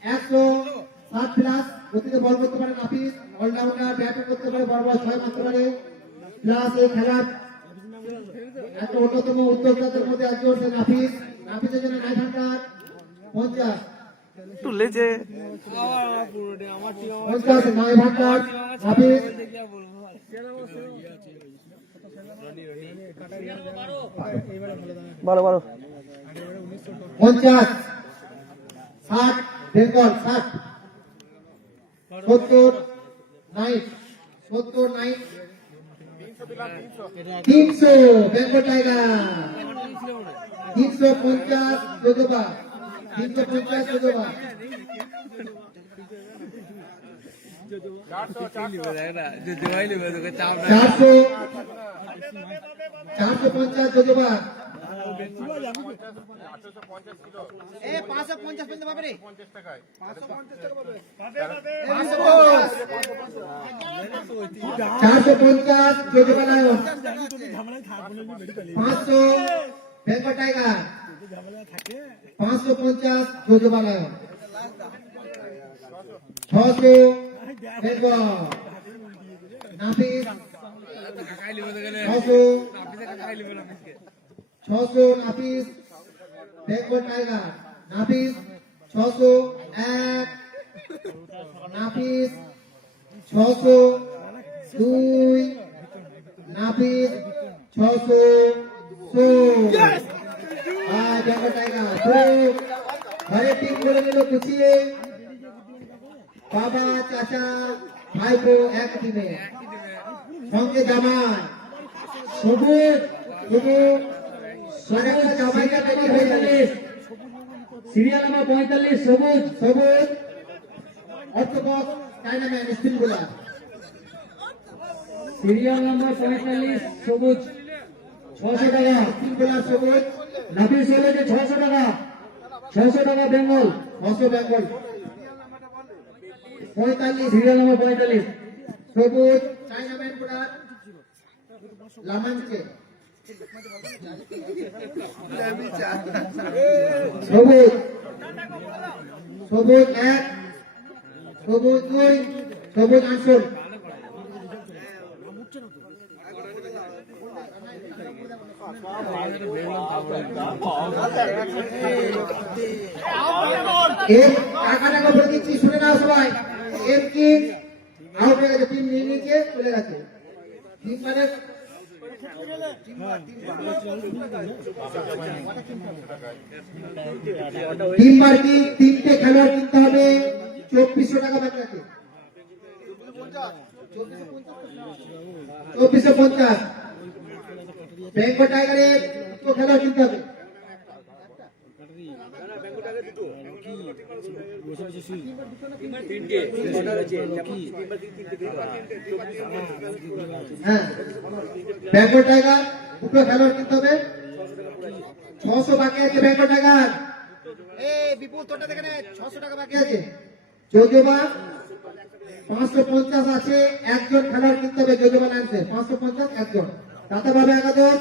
107 প্লাস গতিতে বল করতে পারে নাফিস অলরাউন্ডার ব্যাটিং করতে পারে বড় বড় 6 মারতে পারে প্লাস এই খেলার একটা অন্যতম উদ্যোক্তাদের মধ্যে একজন সে নাফিস নাফিসের জন্য 950 তুলেছে 50 900 নাফিস বারো 50 60 বেঙ্গল 60 70 9 70 9 300 বেঙ্গল টাইগার 350 যোজবা 350 যোজবা 450 যোজবা 450 যোজবালায়ন 500 বেঙ্গল টাইগার 550 যোজবালায়ন 600 বেঙ্গল নাফিস 600 নাফিস বেঙ্গল টাইগার নাফিস 600 এক নাফিস 600 দুই নাফিস 600 বেঙ্গল টাইগার ঘরে টিম করে নিল খুশিয়ে বাবা চাচা ভাইপো এক টিমে সঙ্গে জামাই সবুজ সবুজ আরেকটা জামাইটা তৈরি হয়ে গেলে 45 সিরিয়াল নাম্বার 45 সবুজ সবুজ অর্থবক ডাইনাম্যান স্পিন বোলার সিরিয়াল নাম্বার 45 সবুজ 600 টাকা স্পিন বোলার সবুজ নাফিস হলেছে 600 টাকা 600 টাকা বেঙ্গল 600 বেঙ্গল 45 সিরিয়াল নাম্বার 45 সবুজ ডাইনাম্যান বোলার লামানকে সবুজ সবুজ এক সবুজ দুই সবুজ আনসুল এর টাকা টাকা বলে দিচ্ছি শুনে নাও সবাই এর কি আউট হয়ে গেছে টিম নিয়ে নিচে চলে গেছে টিম মানে টিম মার্কিং তিনটে খেলোয়াড় কিনতে হবে 2400 টাকা বাকি আছে 2450 বেঙ্গল টাইগারের দুটো খেলোয়াড় কিনতে হবে হ্যাঁ, বেঙ্গল টাইগার দুটো খেলোয়াড় কিনতে হবে। 600 বাকি আছে বেঙ্গল টাইগার। বিপুল তোরটা দেখে নে, 600 টাকা বাকি আছে। যোজবা 550 আছে, একজন খেলোয়াড় কিনতে হবে। যোজবা লাইনসে 550 একজন। দাদা বাবা একাদশ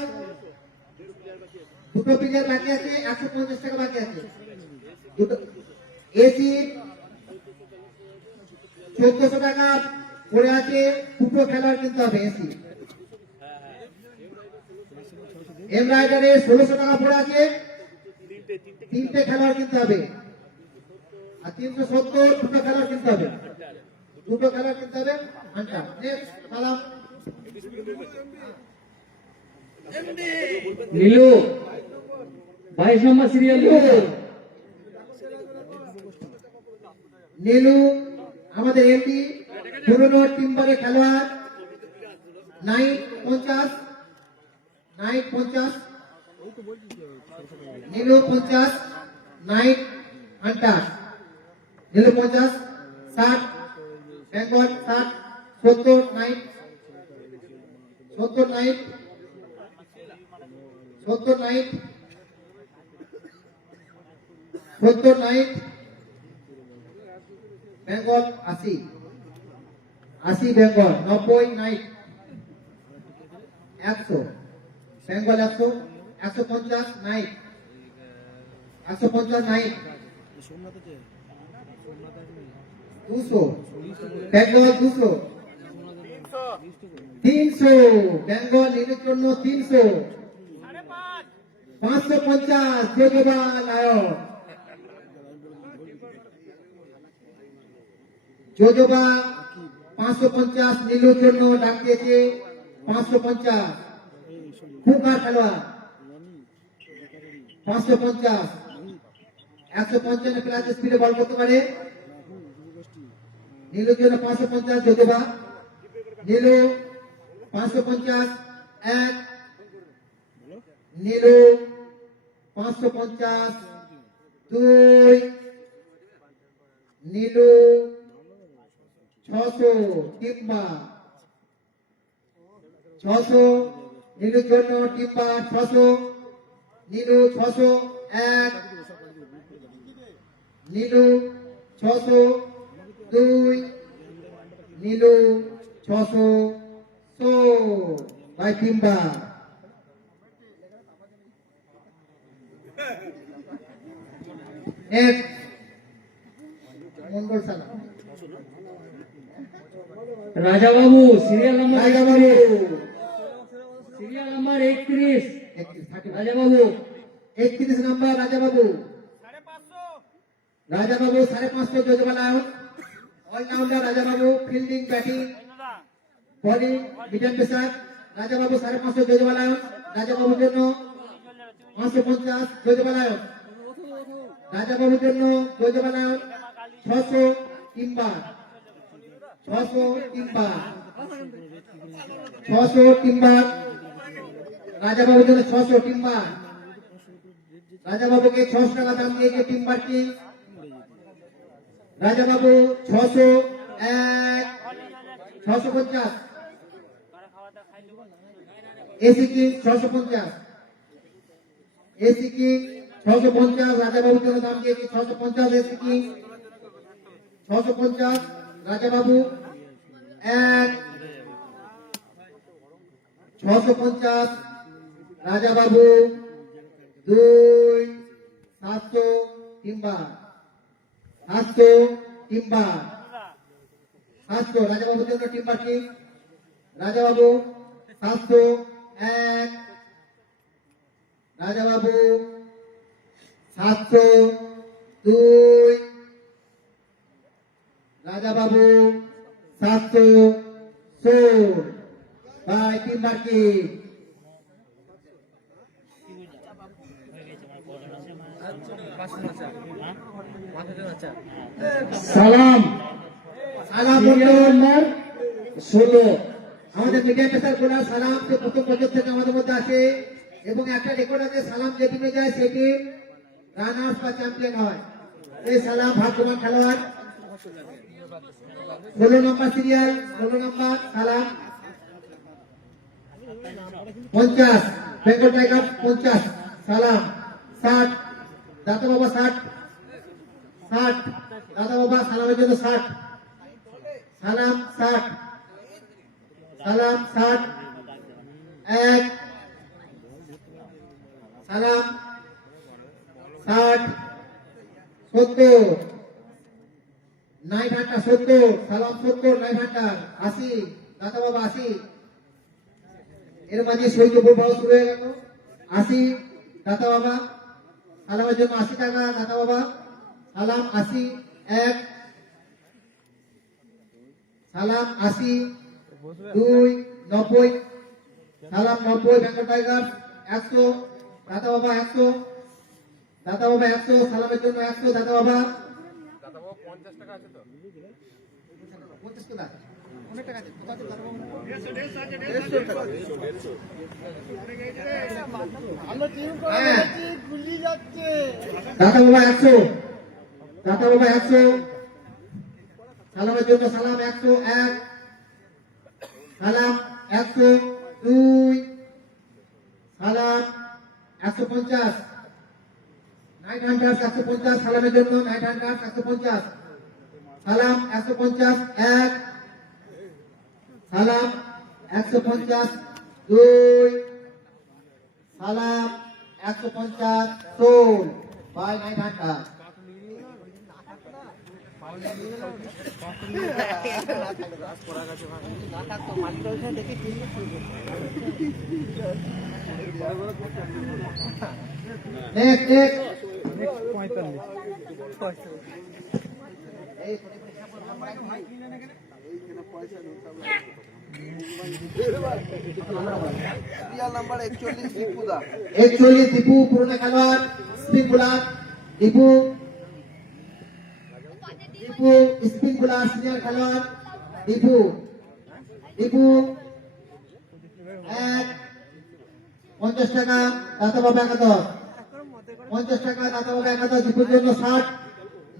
দুটো প্লেয়ার বাকি আছে, 150 টাকা বাকি আছে। দুটো এসি 1400 টাকা পড়ে আছে, দুটো খেলোয়াড় কিনতে হবে। এসি এম রাইডারে 1600 টাকা পড়ে আছে, তিনটে খেলোয়াড় কিনতে হবে। আর 370 দুটো খেলোয়াড় কিনতে হবে, দুটো খেলোয়াড় কিনতে হবে। ঘন্টা নেক্সট সালাম নীলু 22 নম্বর সিরিয়াল নীলু আমাদের এমপি পুরনো টিম্বারের খেলোয়াড়। Night 50 Nilu 50 night Hunter Nilu 50 60 Bengal 60 70 night 70 night 70 night 70 night Bengal 80 Bengal 90 night 100 Bengal 100 150 knight 150 night 200 Bengal 200 300 Bengal নীলের জন্য 300 550 যোজবা নায়ক যোজবা 550 নীলুর জন্য ডাক দিয়েছে 550 খুবকার খেলোয়াড় 550 155 প্লাস স্পিডে বল করতে পারে নীলুর জন্য 550 যোজবা নীলু 550 এক নীলু 550 দুই নীলু 600 টিম্বা 600 নীলুর জন্য টিম্বা 600 নীলু 600 এক নীলু 600 দুই নীলু 600 বাই টিম্বা এক মন্ডল সালা Rajababu serial number Rajababu serial number 31 Rajababu 31 number Rajababu 550 যোজবা lion allrounder Rajababu fielding batting bowling middle pacer Rajababu 550 যোজবা লায়ন রাজাবাবুর জন্য 550 যোজবা লায়ন রাজাবাবুর জন্য যোজবা লায়ন 600 টিম্বার 600 টিম্বার রাজাবাবুর জন্য 600 টিম্বার রাজাবাবুকে 600 টাকা দাম দিয়েছে টিম্বার কিং রাজাবাবু 600 এক 650 এসি কিং 650 এসি কিং 650 রাজাবাবুর জন্য দাম দিয়েছে 650 এসি কিং 650 রাজাবাবু এক 650 রাজাবাবু দুই 700 টিম্বার 700 রাজাবাবুর জন্য টিম্বার কিং রাজাবাবু 700 এক রাজাবাবু 700 দুই রাজাবাবু 700 বাই টিম্বার কিং সালাম সালাম সিরিয়াল নাম্বার 16 আমাদের মিডিয়া পেসার বোলার সালাম যে প্রথম বছর থেকে আমাদের মধ্যে আছে এবং একটা রেকর্ড আছে সালাম যে টিমে যায় সেই টিম রানার্স বা চ্যাম্পিয়ন হয় এই সালাম ভাগ্যবান খেলোয়াড় 16 নম্বর সিরিয়াল 16 নম্বর সালাম 50 বেঙ্গল টাইগার 50 সালাম 60 দাতা বাবা 60 দাতা বাবা সালামের জন্য 60 সালাম 60 সালাম 60 এক সালাম 60 70 নাইট হান্টার 70 সালাম 70 নাইট হান্টার 80 দাতা বাবা 80 এর মাঝে সৈন্য প্রবাহ শুরু হয়ে গেল 80 দাতা বাবা সালামের জন্য 80 টাকা দাতা বাবা সালাম 80 এক সালাম 80 2 90 সালাম 90 বেঙ্গল টাইগার 100 দাতা বাবা 100 দাতা বাবা 100 সালামের জন্য 100 দাতা বাবা 50 টাকা আছে তো 50 টাকা অনেক টাকা আছে কত দাতা বাবা 150 টাকা ভালো টিম করে গুলি যাচ্ছে দাতা বাবা 100 দাতা বাবা 100 সালামের জন্য সালাম 101 সালাম 102 সালাম 150 নাইট হান্টার 150 সালামের জন্য নাইট হান্টার 150 সালাম 150 এক সালাম 150 দুই Salam 150 sold by Night Hunter next number 41 দীপুদা 41 দীপু পুরনো খেলোয়াড় spin bowler Dipu spin bowler senior খেলোয়াড় দীপু এক 50 টাকা দাতা বাবা 71 50 টাকা দাতা বাবা 71 দীপুর জন্য 60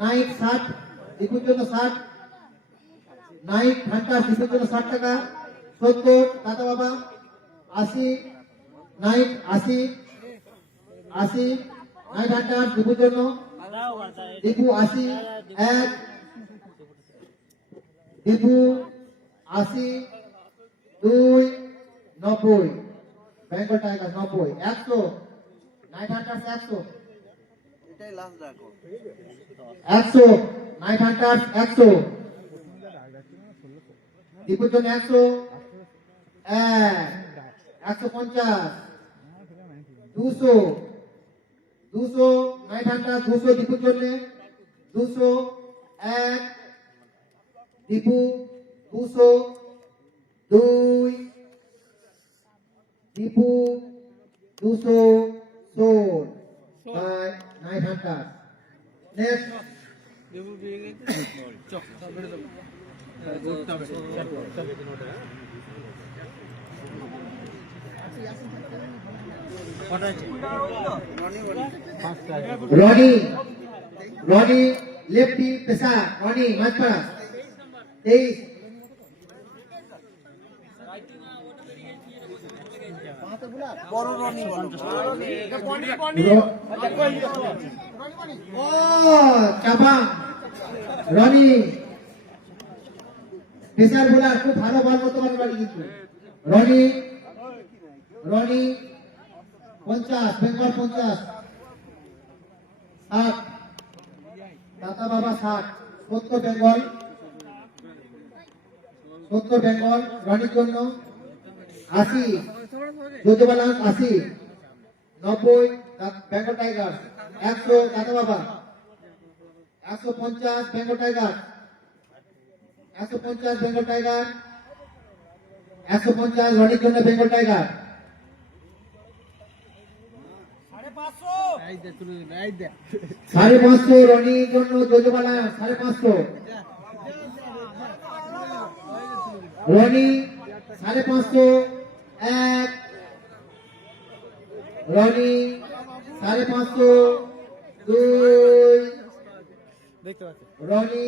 নাইট 60 দীপুর জন্য 60 নাইট ঘন্টা দীপুর জন্য 60 টাকা 70 দাতা বাবা 80 নাইট 80 নাইট ঘন্টা দীপুর জন্য দীপু 80 এক দীপু 80 দুই 90 বেঙ্গল টাইগার 90 100 নাইট হান্টার 100 এটাই লাস্ট ডাকো 100 নাইট হান্টার 100 দীপুর জন্য 100 150 200 নাইট হান্টার 200 দীপুর জন্য 200 এক দীপু 200 দুই Dipu 200 sold by Night Hunter next Roni lefty পেশা রনি মাঝপাড়া 23 বড় রনি বলো ও চাপা রনি পেশার বোলার খুব ভালো বল করতে পারে কিন্তু রনি 50 বেঙ্গল 50 60 দাতা বাবা 60 70 বেঙ্গল রনির জন্য 80 যোজবালা 80 90 বেঙ্গল টাইগার 100 দাতা বাবা 150 বেঙ্গল টাইগার 150 বেঙ্গল টাইগার 150 রনির জন্য বেঙ্গল টাইগার 550 রনির জন্য যোজবালা 550 রনি 550 এক রনি 550 দুই দেখতে পাচ্ছি রনি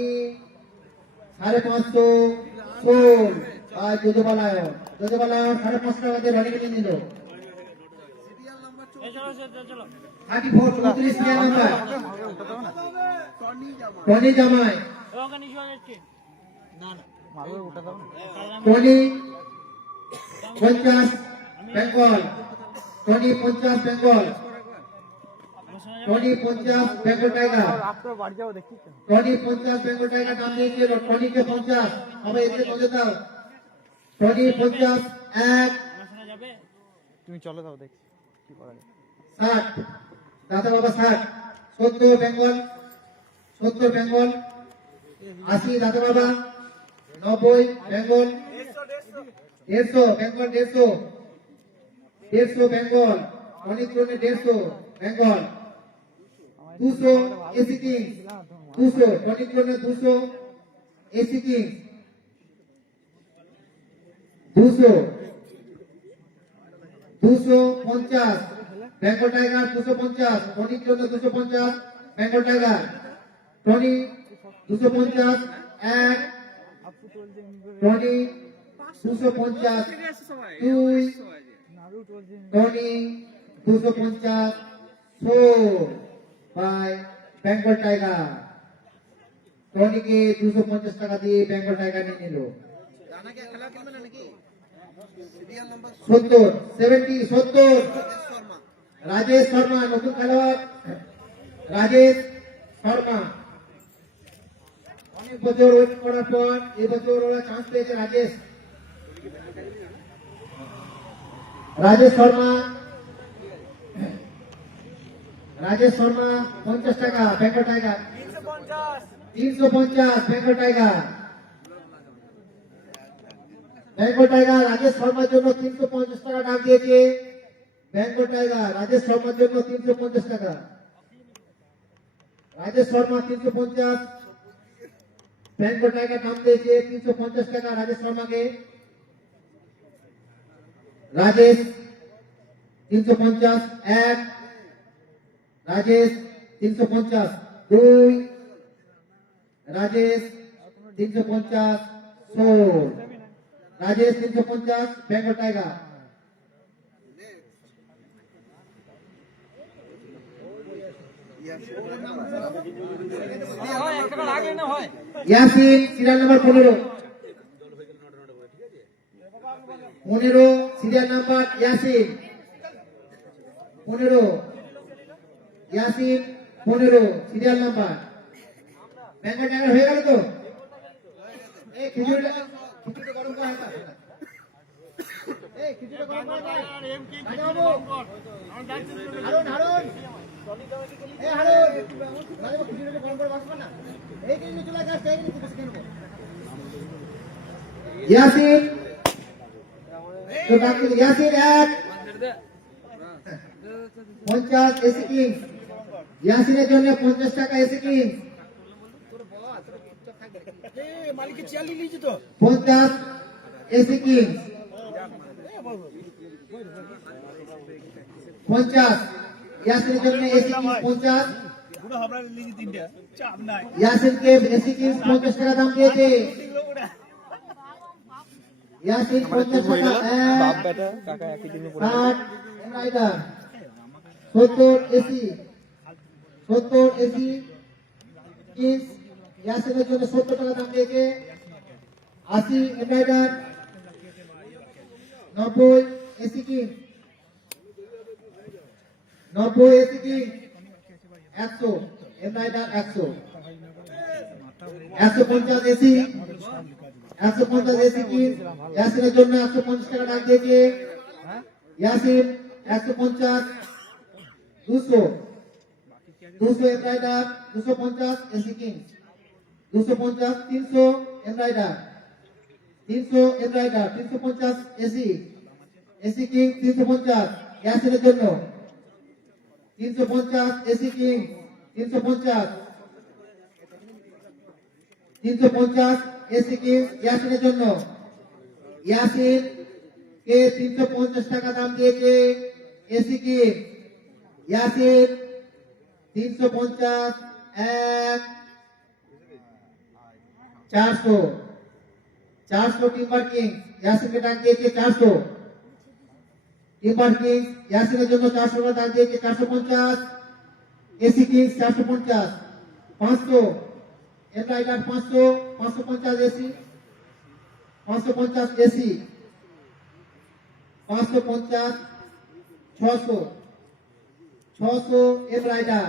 550 সোল আর যোজবালায়ন 550 টাকা দিয়ে রনি কিনে নিল। সিরিয়াল নাম্বার চলো 34 34 সিরিয়াল নাম্বার টনি জামা টনি জামাই ওখানে ইস্যু আছে না না মালুর উঠা দাও না Tony 50 Bengal Tony 50 Bengal Tony 50 Bengal tiger আপনার বাড়ি যাও দেখি টনি 50 বেঙ্গল টাইগার নাম দিয়েছিল টনিকে 50 সবাই এসে বলে দাও টনি 50 এক যাবে তুমি চলো দাও দেখি কি করা যায় 60 দাদা বাবা 60 70 বেঙ্গল 80 দাদা বাবা 90 বেঙ্গল 150 বেঙ্গল 150 বেঙ্গল অনেক জন্য 150 বেঙ্গল 200 এসি কিং 200 অনেক জন্য 200 এসি কিং 200 250 বেঙ্গল টাইগার 250 টনির জন্য 250 বেঙ্গল টাইগার টনি 250 এক টনি 250 দুই টনি 250 বাই বেঙ্গল টাইগার টনিকে 250 টাকা দিয়ে বেঙ্গল টাইগার নিয়ে নিল। সিরিয়াল নাম্বার 70 শর্মা রাজেশ শর্মা নতুন খেলোয়াড় রাজেশ শর্মা অনেক বছর ওয়েট করার পর এবছর ওরা চান্স পেয়েছে রাজেশ শর্মা 50 টাকা বেঙ্গল টাইগার 350 বেঙ্গল টাইগার রাজেশ শর্মার জন্য 350 টাকা দাম দিয়েছে বেঙ্গল টাইগার রাজেশ শর্মার জন্য 350 টাকা রাজেশ শর্মা 350 বেঙ্গল টাইগার দাম দিয়েছে 350 টাকা রাজেশ শর্মাকে রাজেশ 350 এক রাজেশ 350 দুই Rajesh 350 sold Rajesh 350 Bengal Tiger Yasin serial number 15 serial number Yasin 15 serial number Bengal Tiger হয়ে গেল তো এই খিচুড়িটা গরম করা হয় খিচুড়িটা গরম করা হয় হারুন খিচুড়িটা গরম করে বসবেন না এই কিনে চলে আসছে এই কিনে বসে কেন ইয়াসিন তো বাকি ইয়াসিন এক 50 এসি কিং ইয়াসিনের জন্য 50 টাকা এসি কিং মালিকে চিয়ালি লিয়েছি তো 50 এসি কিং 50 ইয়াসিনের জন্য এসি কিং 50 পুরো হাবড়া লিয়েছি তিনটা চাপ নাই ইয়াসিনকে এসি কিং 50 টাকা দাম দিয়েছে ইয়াসিন 50 টাকা বাপ বেটা কাকা একই দিনে পড়ে 60 রাইডার 70 এসি কিংস ইয়াসিনের জন্য 70 টাকা দাম দিয়েছে 80 M rider 90 AC king 90 AC king 100 M rider 100 150 AC 150 AC king ইয়াসিনের জন্য 150 টাকা দাম দিয়েছে Yasin 150 200 M rider 250 AC king 250 300 M rider 350 AC king 350 ইয়াসিনের জন্য 350 এসি কিং 350 এসি কিং ইয়াসিনের জন্য ইয়াসিন কে 350 টাকা দাম দিয়েছে এসি কিং ইয়াসিন 350 এক 400 400 টিম্বার কিং ইয়াসিনকে ডাক দিয়েছে 400 টিম্বার কিং ইয়াসিনের জন্য 400 টাকা ডাক দিয়েছে 450 AC Kings 450 500 M Rider 500 550 AC 550 AC 550 600 600 M Rider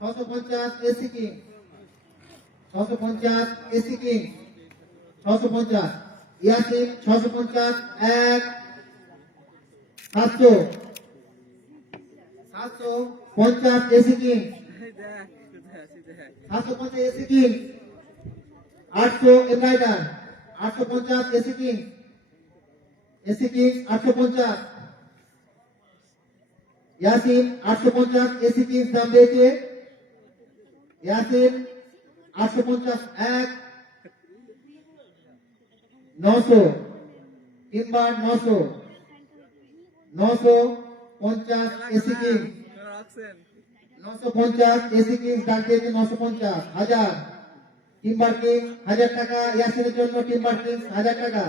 650 AC King 650 AC King 650 Yasin 650 1 700 750 AC King 750 AC King 800 M Rider 850 AC King 850 Yasin 850 AC King দাম দিয়েছে ইয়াসিন 850 1 900 তিনবার 900 950 এসি কিং 950 এসি কিং দাম দিয়েছে 950 1000 তিনবার কিং 1000 টাকা ইয়াসিনের জন্য তিনবার কিং 1000 টাকা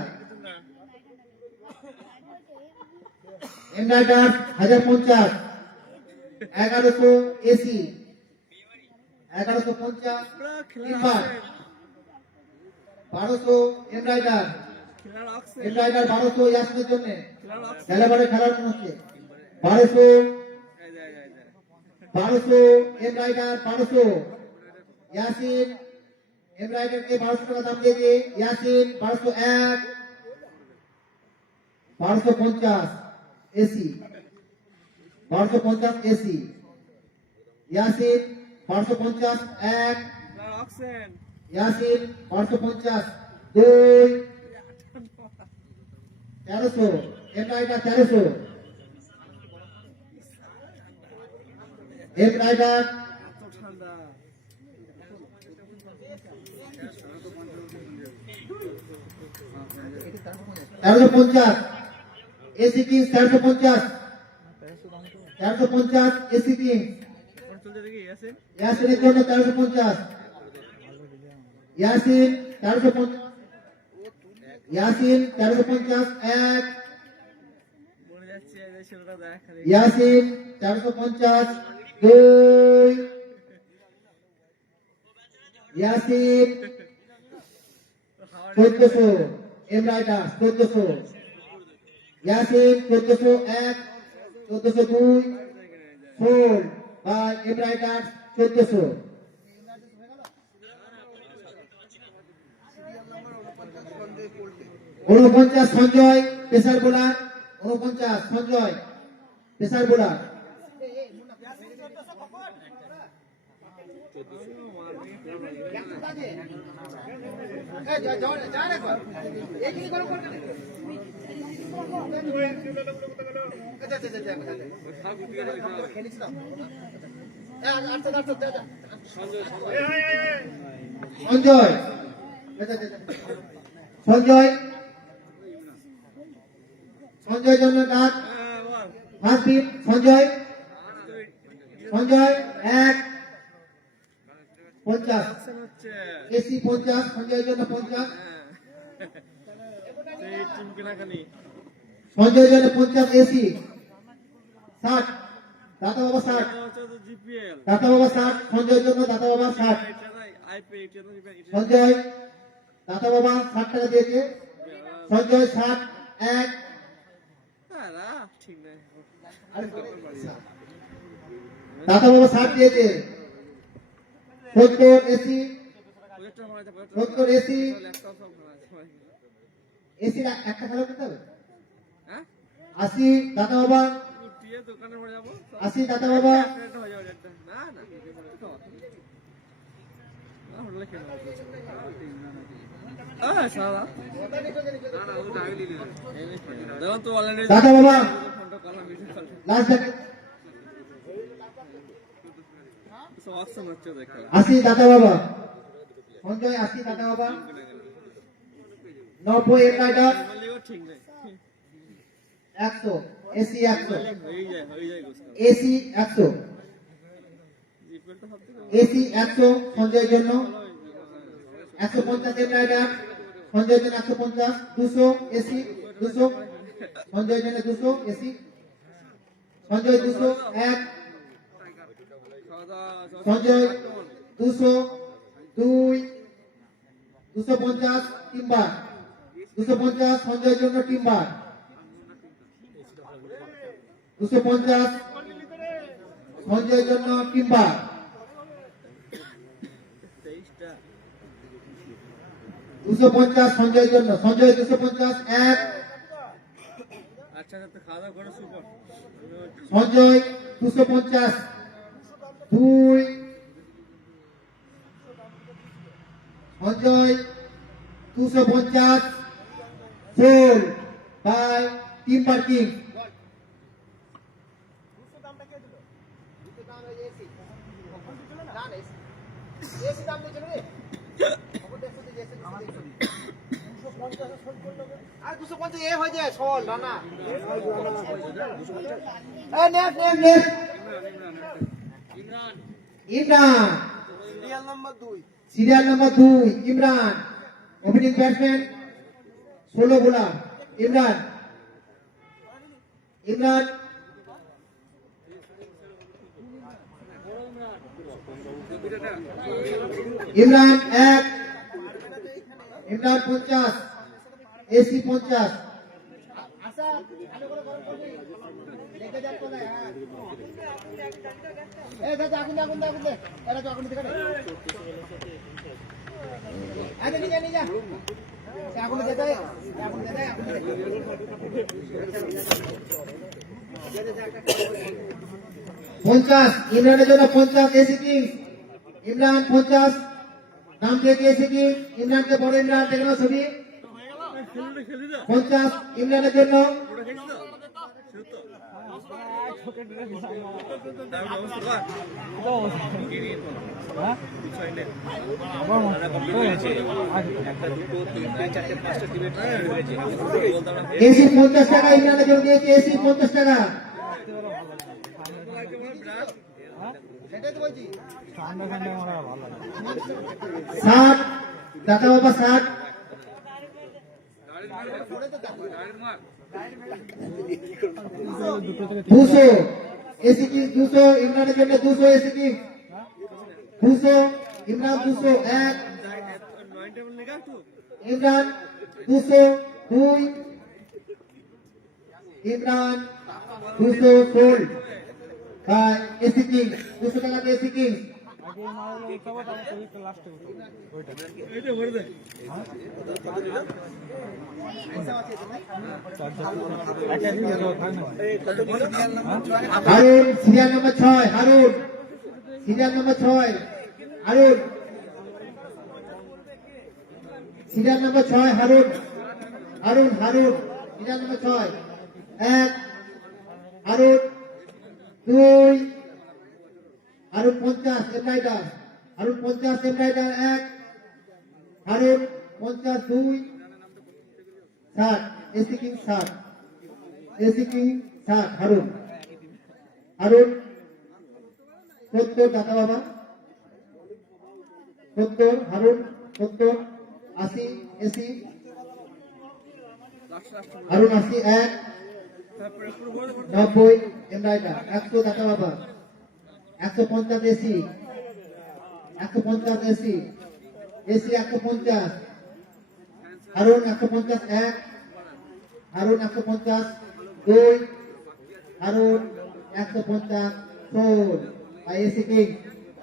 এমরাইডার 1050 1100 এসি 1150 তিনবার 1200 এমরাইডার 1200 ইয়াসিনের জন্য খেলাবারে খেলার মধ্যে 1200 এমরাইডার 1200 ইয়াসিন এমরাইডারকে 1200 টাকা দাম দিয়েছে Yasin 1201 1250 AC 1250 AC Yasin 1250 1 Yasin 1250 2 1300 M rider 1300 M rider 1350 AC king 1350 AC king ইয়াসিনের জন্য 1350 Yasin 1350 Yasin 1350 1 Yasin 1350 2 Yasin 1400 M rider 1400 Yasin 1401 1402 sold by M rider 1400 49 Sanjay pacer bowler 49 Sanjay pacer bowler Sanjay Sanjay Sanjay জন্য ডাক হাসিব সঞ্জয় সঞ্জয় 1 50 এসি 50 সঞ্জয়ের জন্য 50 সঞ্জয়ের জন্য 50 এসি 60 দাতা বাবা 60 দাতা বাবা 60 সঞ্জয়ের জন্য দাতা বাবা 60 সঞ্জয় দাতা বাবা 60 টাকা দিয়েছে সঞ্জয় 60 1 দাতা বাবা 60 দিয়েছে 70 এসি 70 এসি এসি একটা খেলা করতে হবে 80 দাতা বাবা 80 দাতা বাবা দাতা বাবা লাস্ট 80 দাতা বাবা সঞ্জয় 80 দাতা বাবা 90 এমরাইডার 100 এসি 100 এসি 100 এসি 100 সঞ্জয়ের জন্য 150 এম রাইডার সঞ্জয় জন্য 150 200 এসি 200 সঞ্জয় জন্য 200 এসি সঞ্জয় 200 1 সঞ্জয় 200 2 250 টিম্বার 250 সঞ্জয়ের জন্য টিম্বার 250 সঞ্জয়ের জন্য টিম্বার 250 সঞ্জয়ের জন্য সঞ্জয় 250 1 সঞ্জয় 250 2 সঞ্জয় 250 4 বাই টিম পার্কিং Imran serial number 2 serial number 2 ইমরান ওপেনিং ব্যাটসম্যান 16 বোলার ইমরান ইমরান ইমরান 1 ইমরান 50 এসি 50 50 ইমরানের জন্য 50 এসি কিংস ইমরান 50 নাম থেকে এসি কিংস ইমরানকে বড় ইমরান দেখলো ছবি 50 ইমরানের জন্য এসি 50 টাকা ইমরানের জন্য দিয়েছে এসি 50 টাকা ঠান্ডা ঠান্ডা আমার ভালো লাগে 60 দাদা বাবা 60 200 এসি কি 200 ইমরানের জন্য 200 এসি কি 200 Imran 200 1 Imran 200 2 Imran 200 sold by AC King 200 টাকা দিয়ে এসি কিং আগে মারলো উঠাবো তারপর তো লাস্টে ওইটা একটা দিয়ে দাও থাক না Harun serial number 6 Harun serial number 6 Harun serial number 6 Harun Harun Harun serial number 6 1 Harun 2 Harun 50 M Rider Harun 50 M Rider 1 Harun 50 2 60 AC King 60 AC King 60 Harun Harun 70 দাদা বাবা 70 Harun 70 80 AC Harun 80 1 90 M Rider 100 দাদা বাবা 150 AC 150 AC AC 150 Harun 150 1 Harun 150 2 Harun 150 4 আর এসি কিং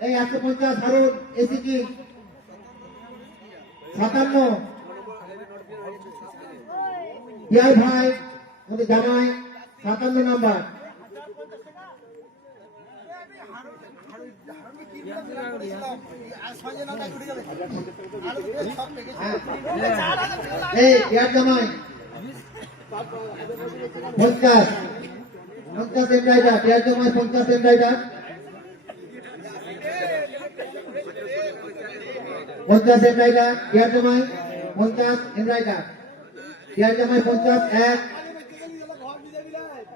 এই 150 হারুন এসি কিং 57 ইয়াই ভাই আমাদের জামাই 57 নাম্বার এই ইয়ার জামাই 50 এম রাইডার ইয়ার জামাই 50 এম রাইডার 50 এম রাইডার ইয়ার জামাই 50 এম রাইডার ইয়ার জামাই 50 1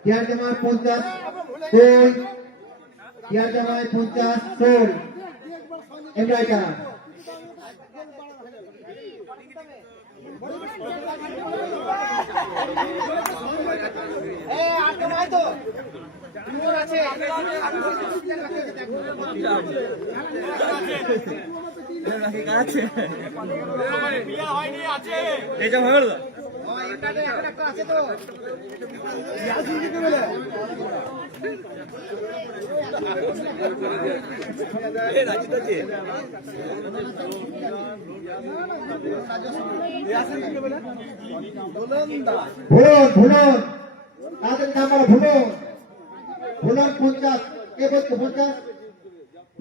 ইয়ার জামাই 50 2 ইয়ার জামাই 50 4 এম রাইডার ভুলন তাদের নাম হলো ভুলন। ভুলন 50, কে বলছে 50?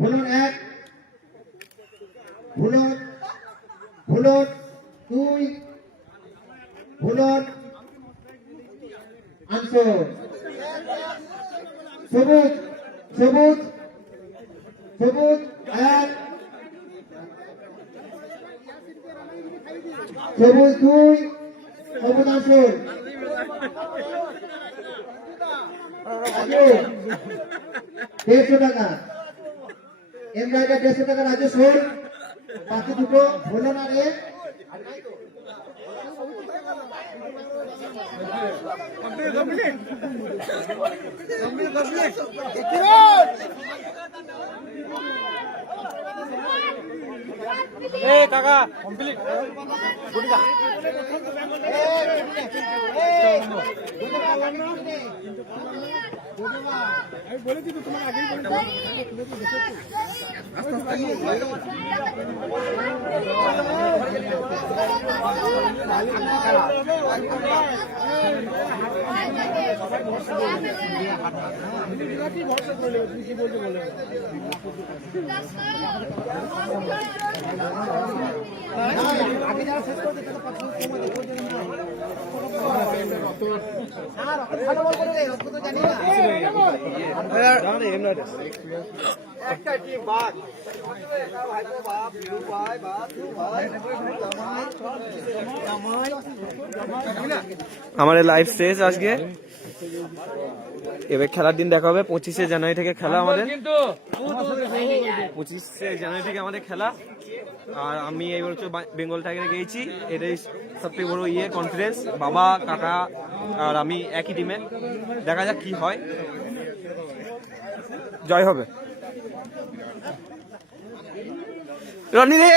ভুলন 1, ভুলন 2, ভুলন আনসর। সবুজ 1, সবুজ সবুজ 2, সবুজ আনসর। 150 টাকা এমরাইডার 150 টাকা রাজু সোল। বাকি দুটো হলো না রে। কাকা কমপ্লিট আমাদের লাইভ শেষ আজকে। এবার খেলার দিন দেখা হবে 25শে জানুয়ারি থেকে খেলা আমাদের। 25শে জানুয়ারি থেকে আমাদের খেলা। আর আমি এই বছর বেঙ্গল টাইগারে গিয়েছি, এটাই সবথেকে বড় কনফিডেন্স। বাবা কাকা আর আমি একই টিমে, দেখা যাক কি হয়, জয় হবে। রনি রে